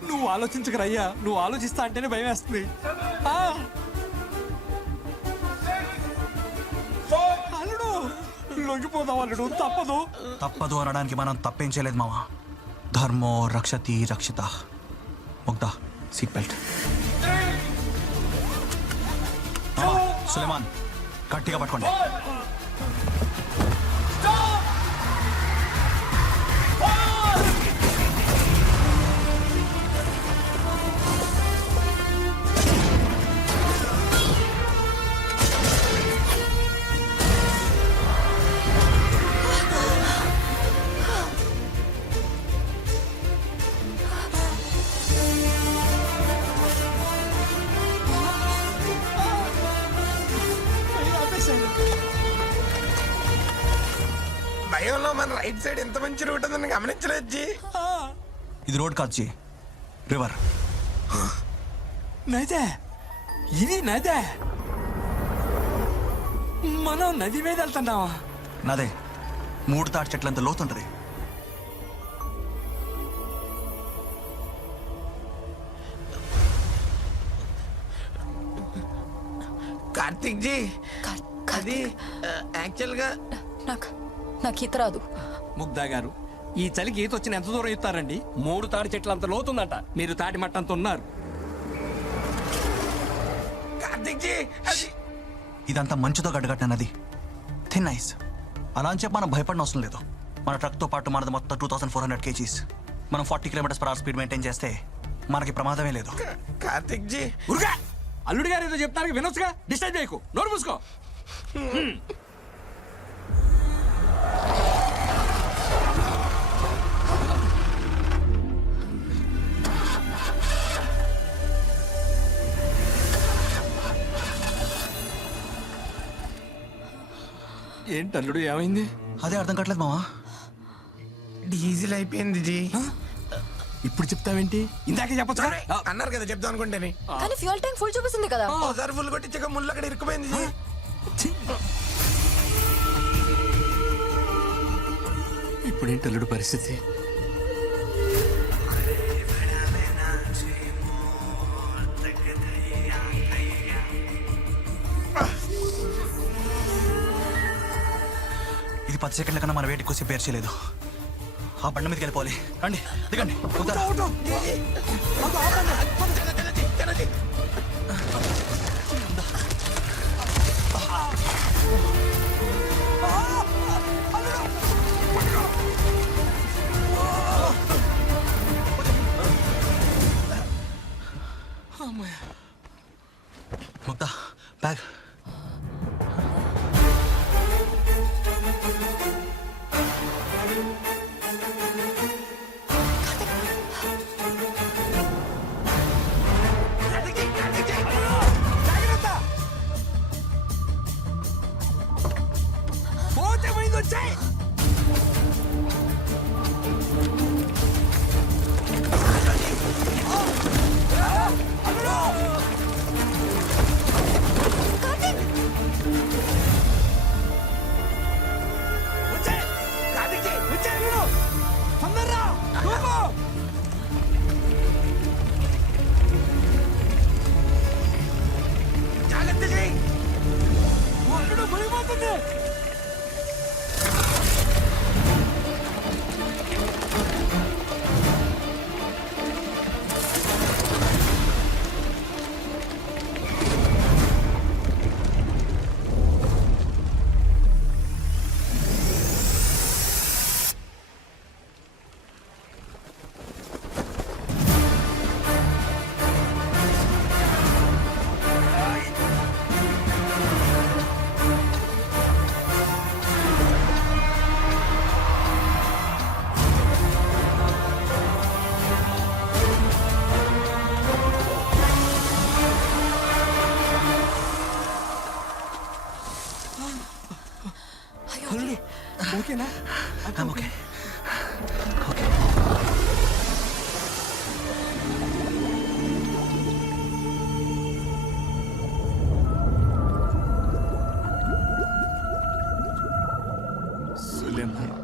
నువ్వు ఆలోచించకరయ్యా. నువ్వు ఆలోచిస్తా అంటేనే భయం వేస్తుంది. అల్లుడు, లొంగిపోదాం అల్లుడు, తప్పదు. తప్పదు అనడానికి మనం తప్పేం చేయలేదు మావా. ధర్మో రక్షతి రక్షిత. Mugdha, seat belt. సులేమాన్, గట్టిగా పట్టుకోండి. భయంలో మన రైట్ సైడ్ ఎంత మంచి రూట్ ఉందని గమనించలేదు జీ. ఇది రోడ్ కాదు జీ, రివర్. నదే, ఇది నదే. మనం నది మీద వెళ్తున్నావా? నదే, 3 తాటి చెట్లంత లోతుంటది. కార్తిక్ జీ అది యాక్చువల్గా నాకు ఈత రాదు. ముగ్ధా గారు, ఈ చలికి ఈత వచ్చిన ఎంత దూరం ఇస్తారండి? 3 తాడి చెట్లు అంత లోతుందంట. మీరు తాటి మట్టంత ఉన్నారు. కార్తిక్ జీ అది ఇదంతా మంచుతో గడ్డగట్టిన నది. Thin ice. అలా అని చెప్పి మనం భయపడిన అవసరం లేదు. మన ట్రక్తో పాటు మనది మొత్తం 2400 kgs. మనం 40 km/h స్పీడ్ మెయింటైన్ చేస్తే మనకి ప్రమాదమే లేదు. కార్తిక్ జీ ఉరుగా! అల్లుడి గారు ఏదో చెప్తారు, వినొచ్చుగా. డిస్టర్బ్ చేయకు, నోరు మూసుకో. ఏంటి అల్లుడు, ఏమైంది? అదే అర్థం కావట్లేదు మావా. డీజిల్ అయిపోయింది జీ. ఇప్పుడు చెప్తావేంటి? ఇందాకే చెప్పచ్చు అన్నారు కదా చెప్తాం అనుకుంటేనే. కానీ ఫ్యూయల్ ట్యాంక్ ఫుల్ చూపిస్తుంది కదా. ఒకసారి ఫుల్ కొట్టించక ముళ్ళు అక్కడ ఇరుక్కుపోయింది జీ. ఇప్పుడేంటి అల్లుడు పరిస్థితి? ఇది 10 సెకండ్ల కన్నా మన వేటికి వచ్చి పేర్చలేదు. ఆ బండ మీదకి వెళ్ళిపోవాలి. రండి, దిగండి. ముగ్ధా, బ్యాగ్. ఓకేనా? ఓకే. సులేమాన్.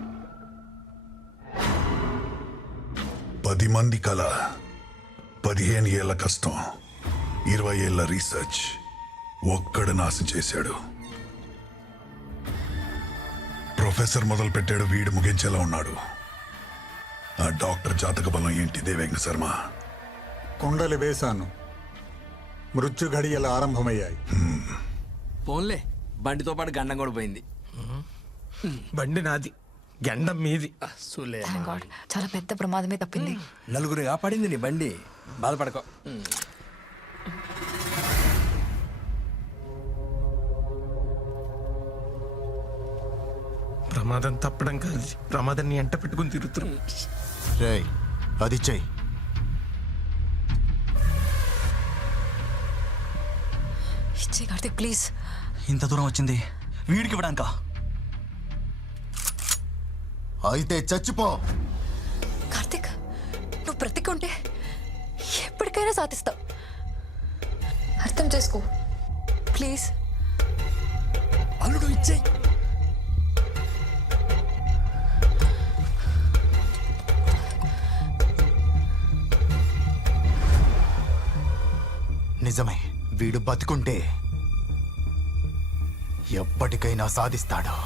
10 మంది కళ, 15 ఏళ్ల కష్టం, 20 ఏళ్ల రీసెర్చ్ ఒక్కడు నాశనం చేశాడు. ప్రొఫెసర్ మొదలు పెట్టాడు, వీడు ముగించేలా ఉన్నాడు. ఆ డాక్టర్ జాతక బలం ఏంటి దేవేంద్ర శర్మ? కొండలు వేశాను, మృత్యు ఘడియలు ఆరంభమయ్యాయి. పోన్లే, బండితో పాటు గండం కూడా పోయింది. బండి నాది, గండం మీది. Thank God. చాలా పెద్ద ప్రమాదమే తప్పింది. నలుగురు కాపాడింది నీ బండి, బాధపడకో. ప్రమాదం తప్పడం కాదు, ప్రమాదాన్ని ఎంట పెట్టుకుని తిరుగుతున్నాం. రేయ్, అది చెయ్యి. ఇచ్చే కార్తిక్ ప్లీజ్. ఇంత దూరం వచ్చింది వీడికి ఇవ్వడానికా? అయితే చచ్చిపో. కార్తిక్, నువ్వు బ్రతికుంటే ఎప్పటికైనా సాధిస్తావు. అర్థం చేసుకో ప్లీజ్. అల్లుడు ఇచ్చేయి. నిజమే. వీడు బతుకుంటే ఎప్పటికైనా సాధిస్తాడు.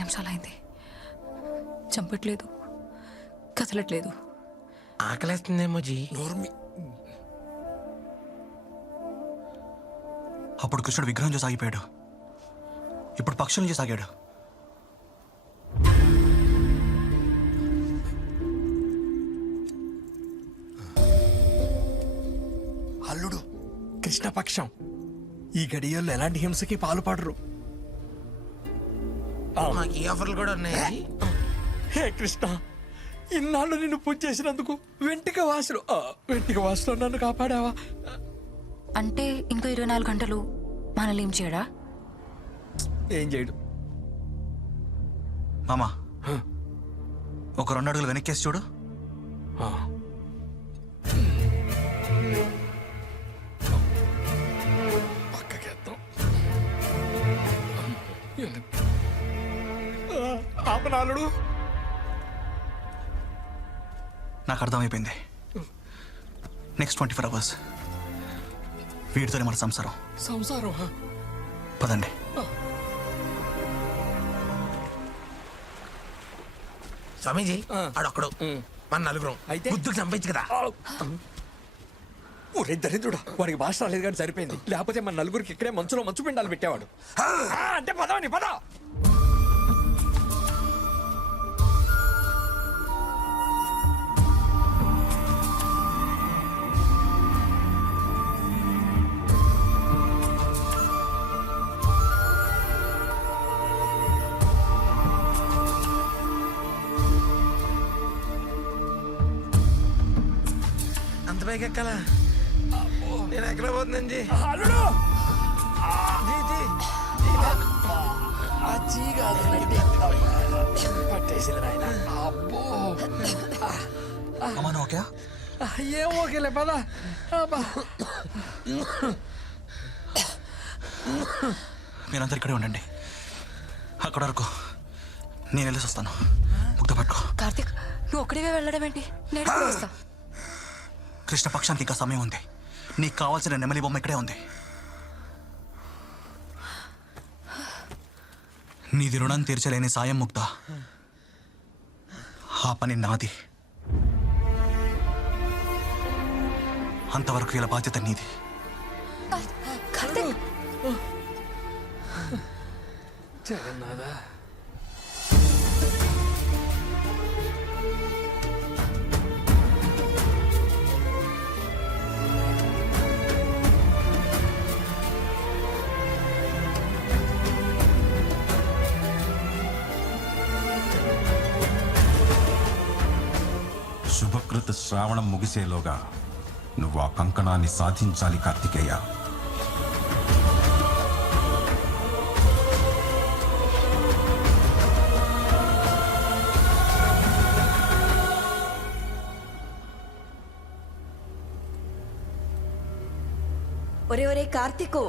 నిమిషాలైంది, చంపట్లేదు, కదలట్లేదు. ఆకలేస్తుందేమో జీ. అప్పుడు కృష్ణుడు విగ్రహం చేసి ఆగిపోయాడు, ఇప్పుడు పక్షులను చేసి ఆగాడు. అల్లుడు కృష్ణపక్షం ఈ గడియల్లో ఎలాంటి హింసకి పాల్పడరు. మాకు ఈ ఆఫర్లు కూడా ఉన్నాయి. హే కృష్ణ, ఇన్నాళ్ళు నిన్ను పూజ చేసినందుకు వెంటిక వాసులో నన్ను కాపాడావా? అంటే ఇంకో 24 గంటలు మనల్ని ఏం చేయడా? ఏం చేయడు మామా. ఒక 2 అడుగులు వెనక్కేసి చూడు. ఆపనాలుడు, నాకు అర్థమైపోయింది. నెక్స్ట్ 24 అవర్స్ వీటితోనే మన సంసారం. పదండి. స్వామీజీ ఆడొక్కడు, మన నలుగురం అయితే బుద్ధుకు చంపచ్చు కదా. ఊరే దరిద్రుడా, వాడికి భాష రాలేదు కానీ సరిపోయింది. లేకపోతే మన నలుగురికి ఇక్కడే మంచులో మంచు పిండాలు పెట్టేవాడు. అంటే పదవండి, పద. అంత పైకి ఎక్కాలా? నేను ఎక్కడ పోతుందండి? ఏం ఓకేలే పదా. మీరందరు ఇక్కడే ఉండండి, అక్కడ వరకు నేను వెళ్ళేసి వస్తాను. ముగ్ధ పట్టుకో. కార్తీక్, నువ్వు ఒక్కడిగా వెళ్ళడం ఏంటి? నేను కూడా వస్తా. కృష్ణపక్షానికి ఇంకా సమయం ఉంది. నీకు కావాల్సిన నెమలి బొమ్మ ఇక్కడే ఉంది. నీది రుణం తీర్చలేని సాయం ముగ్ధ. ఆ పని నాది. అంతవరకు ఇలా బాధ్యత నీది. జగన్నాథ. శుభకృత శ్రావణం ముగిసేలోగా నువ్వు ఆ కంకణాన్ని సాధించాలి కార్తికేయ. ఒరే ఒరే కార్తికు,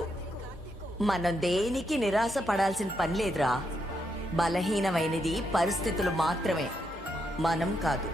మనం దేనికి నిరాశ పడాల్సిన పని లేదురా. బలహీనమైనది పరిస్థితులు మాత్రమే, మనం కాదు.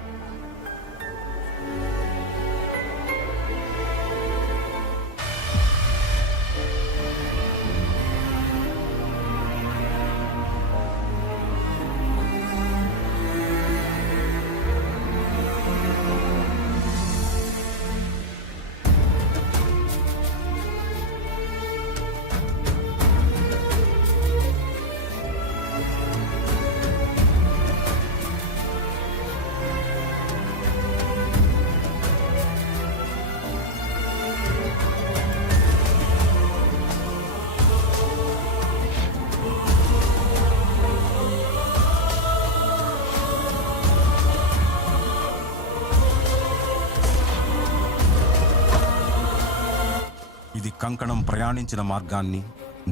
ఇది కంకణం ప్రయాణించిన మార్గాన్ని,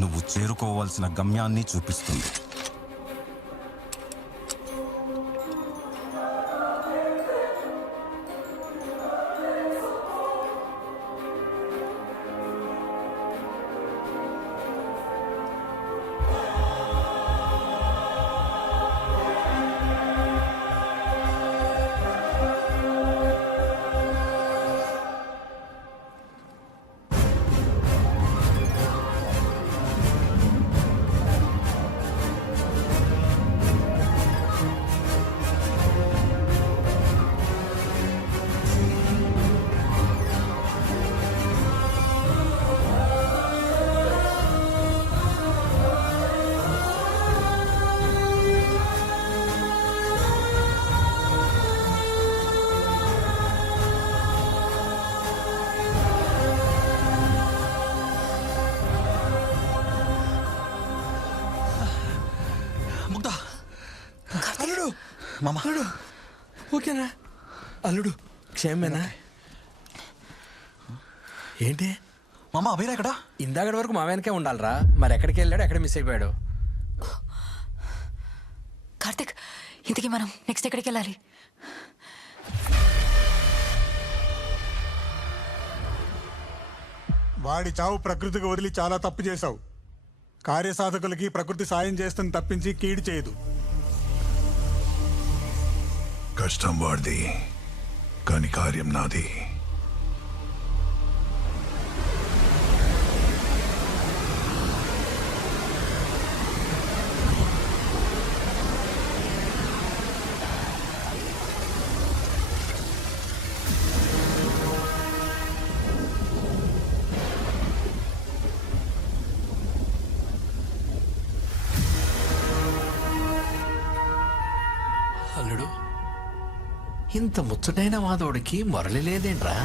నువ్వు చేరుకోవాల్సిన గమ్యాన్ని చూపిస్తుంది. మామ అల్లుడు ఓకేనా? అల్లుడు క్షేమేనా? ఏంటి మామ అభిరా ఎక్కడా? ఇందాకటి వరకు మా వెనకే ఉండాలరా, మరి ఎక్కడికి వెళ్ళాడు, ఎక్కడ మిస్ అయిపోయాడు? కార్తిక్, ఇంతకీ మనం నెక్స్ట్ ఎక్కడికి వెళ్ళాలి? వాడి చావు ప్రకృతికి వదిలి చాలా తప్పు చేశావు. కార్యసాధకులకి ప్రకృతి సాయం చేస్తుంది తప్పించి కీడు చేయదు. కష్టం వాడిది, కానీ కార్యం నాది. అల్లుడు, ఇంత ముచ్చటైన మాధవుడికి మొరలి లేదేంట్రా?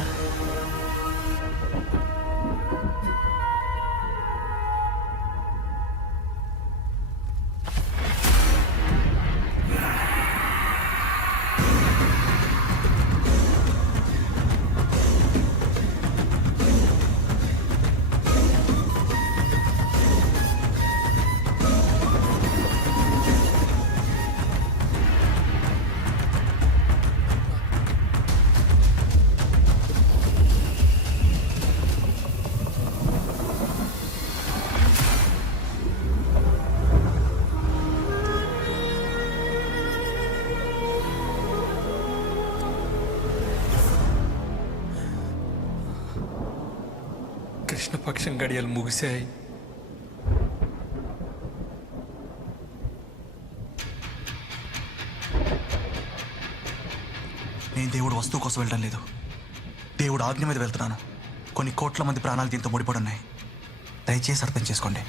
కృష్ణపక్షం గడియలు ముగిశాయి. నేను దేవుడు వస్తువు కోసం వెళ్ళడం లేదు, దేవుడు ఆజ్ఞ మీద వెళ్తున్నాను. కొన్ని కోట్ల మంది ప్రాణాలు దీంతో ముడిపడి ఉన్నాయి. దయచేసి అర్థం చేసుకోండి.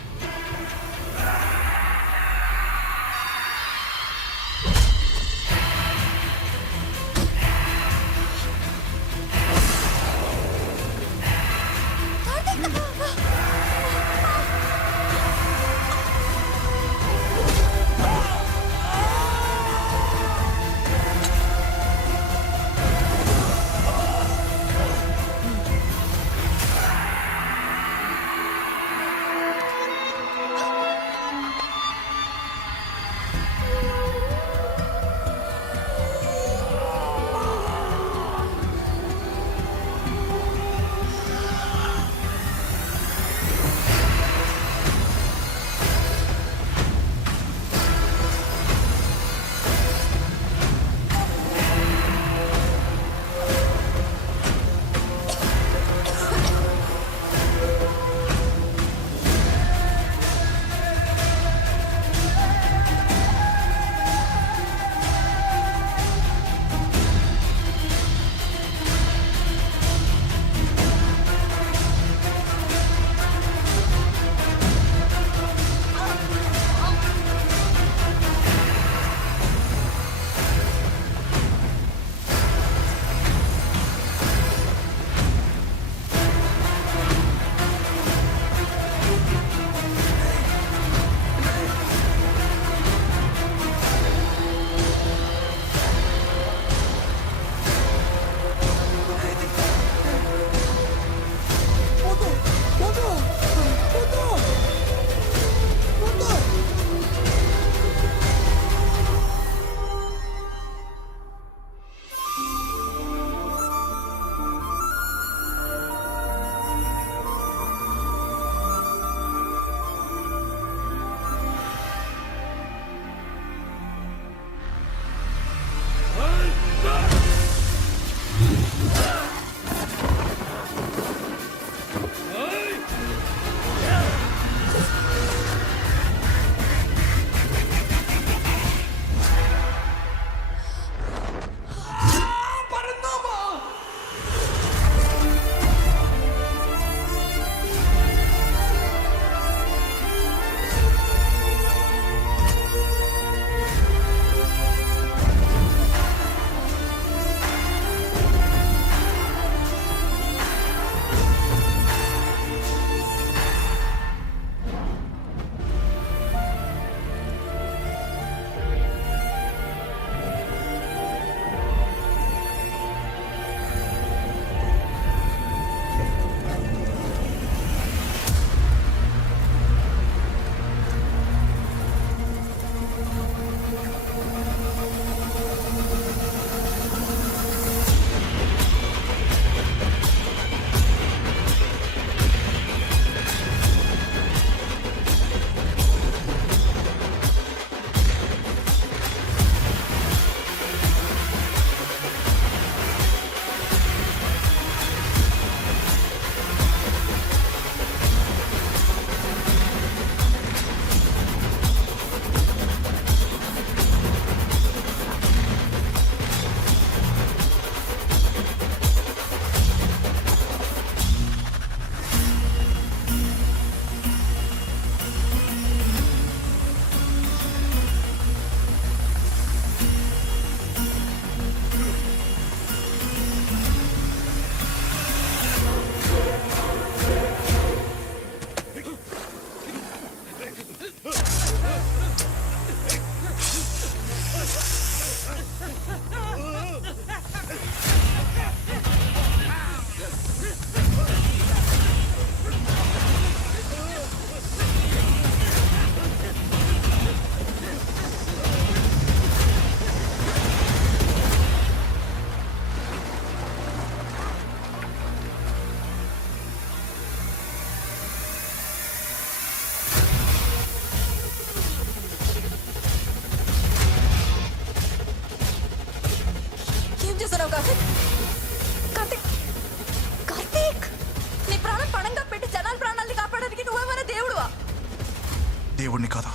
దేవుణ్ణి కాదు,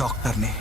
డాక్టర్ని.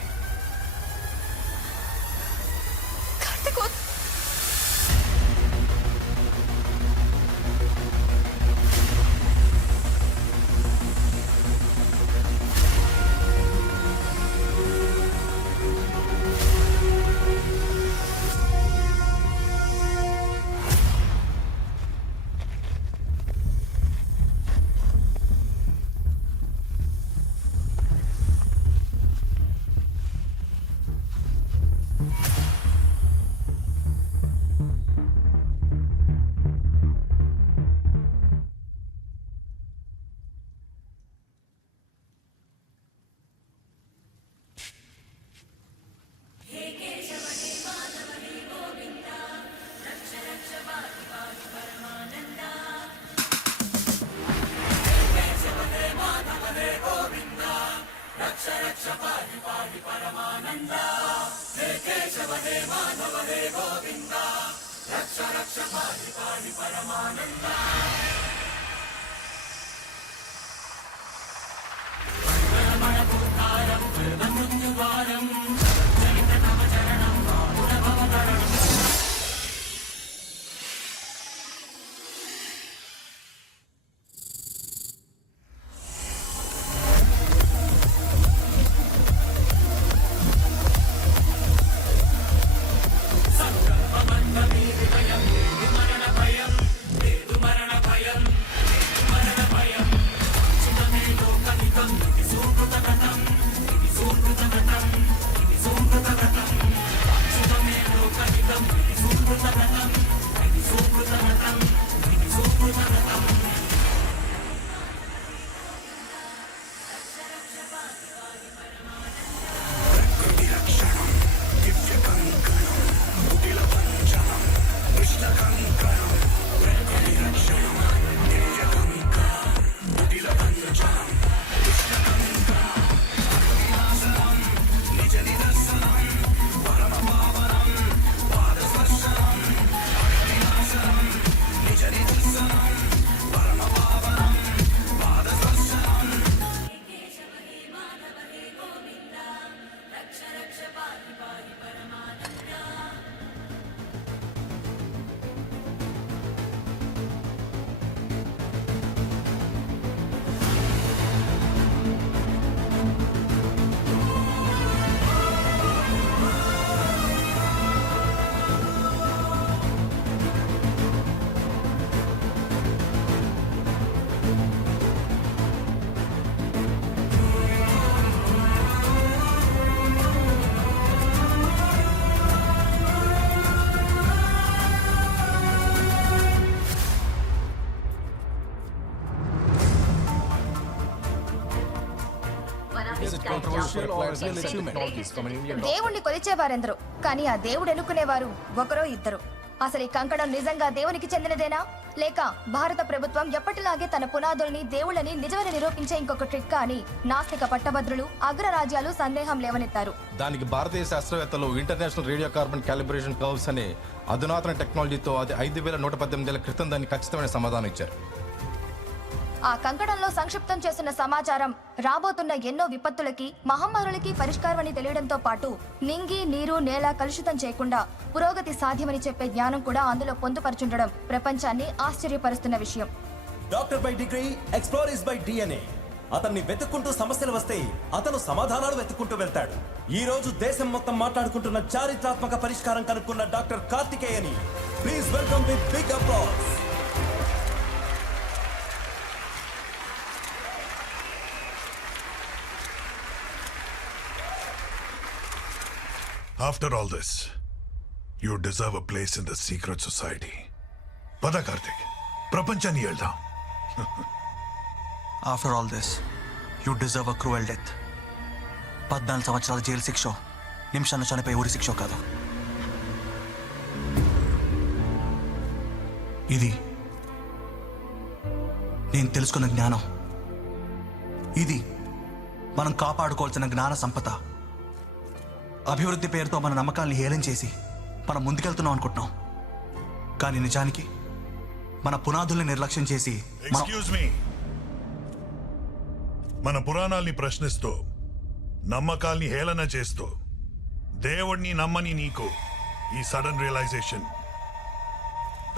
దేవుణ్ణి కొలిచేవారెందరూ, కానీ ఆ దేవుడు ఎన్నుకునేవారు ఒకరో ఇద్దరు. అసలు ఈ కంకణం నిజంగా దేవునికి చెందినదేనా, లేక భారత ప్రభుత్వం ఎప్పటిలాగే తన పునాదుల్ని దేవుళ్ళని నిజమని నిరూపించే ఇంకొక ట్రిక్ అని నాస్తిక పట్టభద్రులు, అగ్రరాజ్యాలు సందేహం లేవనెత్తారు. దానికి భారతీయ శాస్త్రవేత్తలు international radio carbon calibration curves అనే అధునాతన టెక్నాలజీతో అది 5118 క్రితం దాన్ని ఖచ్చితమైన సమాధానం ఇచ్చారు. ఆ కంకణంలో సంక్షిప్తం చేస్తున్న సమాచారం రాబోతున్న ఎన్నో విపత్తులకి, మహమ్మారులకి పరిష్కారమని తెలియడంతో పాటు నింగి, నీరు, నేల కలుషితం చేయకుండా పురోగతి సాధ్యమని చెప్పే జ్ఞానం కూడా అందులో పొందుపరుచుండడం ప్రపంచాన్ని ఆశ్చర్యపరుస్తున్న విషయం. Doctor by degree, explorers by DNA. అతన్ని వెతుక్కుంటూ సమస్యలు వస్తే అతను సమాధానాలు వెతుక్కుంటూ వెళ్తాడు. ఈ రోజు దేశం మొత్తం మాట్లాడుకుంటున్న చారిత్రాత్మక పరిష్కారం కనుక్కున్న డాక్టర్ కార్తికేయని please welcome with big applause. After all this, you deserve a place in the secret society. పద కార్తిక్, ప్రపంచాన్ని వెళ్దాం. After all this you deserve a cruel death. 14 సంవత్సరాల జైలు శిక్ష నిమిషాన్ని చనిపోయే ఊరి శిక్ష కాదు. ఇది నేను తెలుసుకున్న జ్ఞానం. ఇది మనం కాపాడుకోవాల్సిన జ్ఞాన సంపద. అభివృద్ధి పేరుతో మన నమ్మకాల్ని హేళన చేసి మనం ముందుకెళ్తున్నాం అనుకుంటున్నాం, కానీ నిజానికి మన పునాదుల్ని నిర్లక్ష్యం చేసి ఎక్స్క్యూజ్ మీ, మన పురాణాల్ని ప్రశ్నిస్తూ నమ్మకాల్ని హేళన చేస్తూ దేవుణ్ణి నమ్మని నీకు ఈ సడన్ రియలైజేషన్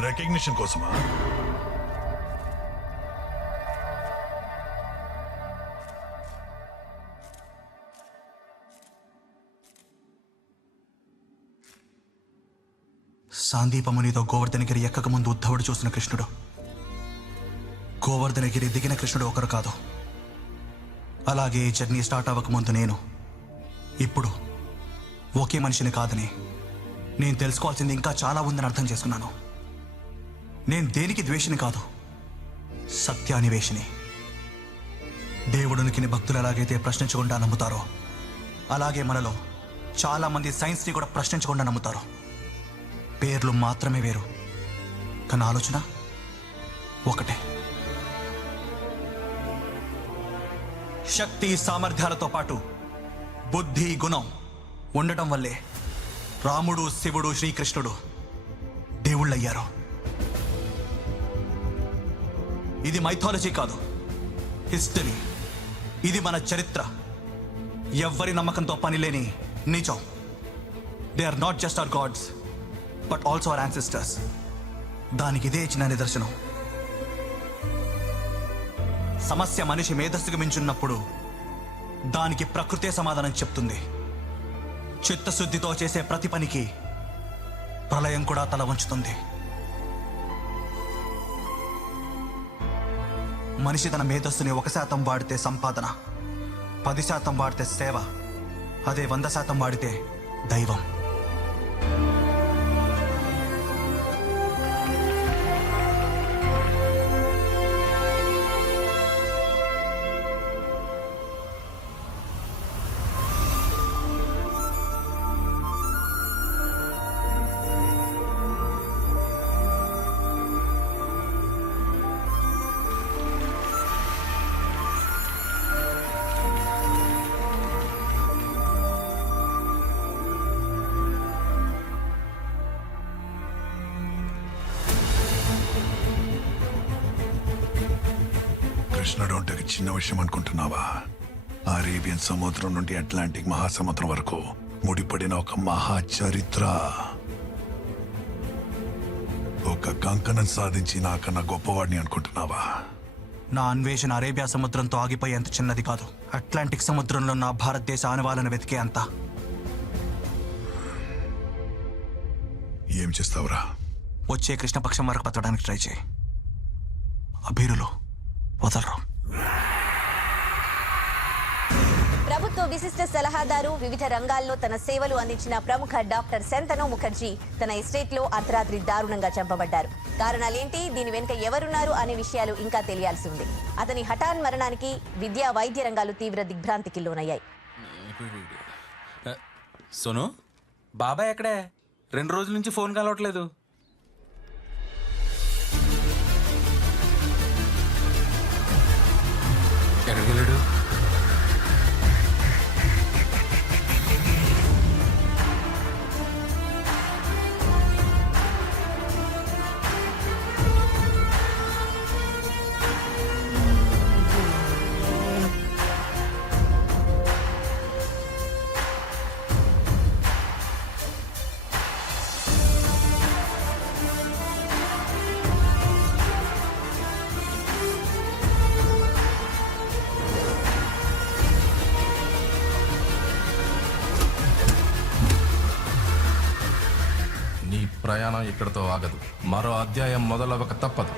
రికగ్నిషన్ కోసమా? సాందీపమునితో గోవర్ధనగిరి ఎక్కక ముందు ఉద్ధవుడు చూసిన కృష్ణుడు, గోవర్ధనగిరి దిగిన కృష్ణుడు ఒకరు కాదు. అలాగే ఈ జర్నీ స్టార్ట్ అవ్వకముందు నేను, ఇప్పుడు ఒకే మనిషిని కాదని, నేను తెలుసుకోవాల్సింది ఇంకా చాలా ఉందని అర్థం చేసుకున్నాను. నేను దేనికి ద్వేషిని కాదు, సత్యాన్వేషిని. దేవుడునికి భక్తులు ఎలాగైతే ప్రశ్నించకుండా నమ్ముతారో, అలాగే మనలో చాలా మంది సైన్స్ని కూడా ప్రశ్నించకుండా నమ్ముతారు. పేర్లు మాత్రమే వేరు, కానీ ఆలోచన ఒకటే. శక్తి సామర్థ్యాలతో పాటు బుద్ధి గుణం ఉండటం వల్లే రాముడు, శివుడు, శ్రీకృష్ణుడు దేవుళ్ళయ్యారు. ఇది మైథాలజీ కాదు, హిస్టరీ. ఇది మన చరిత్ర. ఎవ్వరి నమ్మకంతో పని లేని నిజం. They are not just our gods but also our ancestors. దానికి ఇదే చిన్న నిదర్శనం. సమస్య మనిషి మేధస్సుకు మించున్నప్పుడు దానికి ప్రకృతే సమాధానం చెప్తుంది. చిత్తశుద్ధితో చేసే ప్రతి పనికి ప్రళయం కూడా తల వంచుతుంది. మనిషి తన మేధస్సుని 1% వాడితే సంపాదన, 10% వాడితే సేవ, అదే 100% వాడితే దైవం. కృష్ణుడు అంటే చిన్న విషయం అనుకుంటున్నావా? అరేబియన్ సముద్రం నుండి అట్లాంటిక్ మహాసముద్రం వరకు ముడిపడిన ఒక మహా చరిత్ర. ఒక కంకణం సాధించి నాకన్నా గొప్పవాడిని అనుకుంటున్నావా? నా అన్వేషణ అరేబియా సముద్రంతో ఆగిపోయేంత చిన్నది కాదు. అట్లాంటిక్ సముద్రంలో నా భారతదేశ ఆనవాలను వెతికే అంత. ఏం చేస్తావురా? వచ్చే కృష్ణపక్షం వరకు బతకడానికి ట్రై చేయి. అభీరులు వదలరు. ప్రభుత్వ విశిష్ట సలహాదారు, వివిధ రంగాల్లో తన సేవలు అందించిన ప్రముఖ డాక్టర్ శంతను ముఖర్జీ తన ఎస్టేట్లో అర్ధరాత్రి దారుణంగా చంపబడ్డారు. కారణాలేంటి, దీని వెనుక ఎవరున్నారు అనే విషయాలు ఇంకా తెలియాల్సి ఉంది. అతని హఠాన్ మరణానికి విద్యా వైద్య రంగాలు తీవ్ర దిగ్భ్రాంతికి లోనయ్యాయి. సోను, బాబాయ్ ఎక్కడే? 2 రోజుల నుంచి ఫోన్ కలవట్లేదు. ఎక్కడికి వెళ్ళాడు? ప్రయాణం ఇక్కడితో ఆగదు. మరో అధ్యాయం మొదలవక తప్పదు.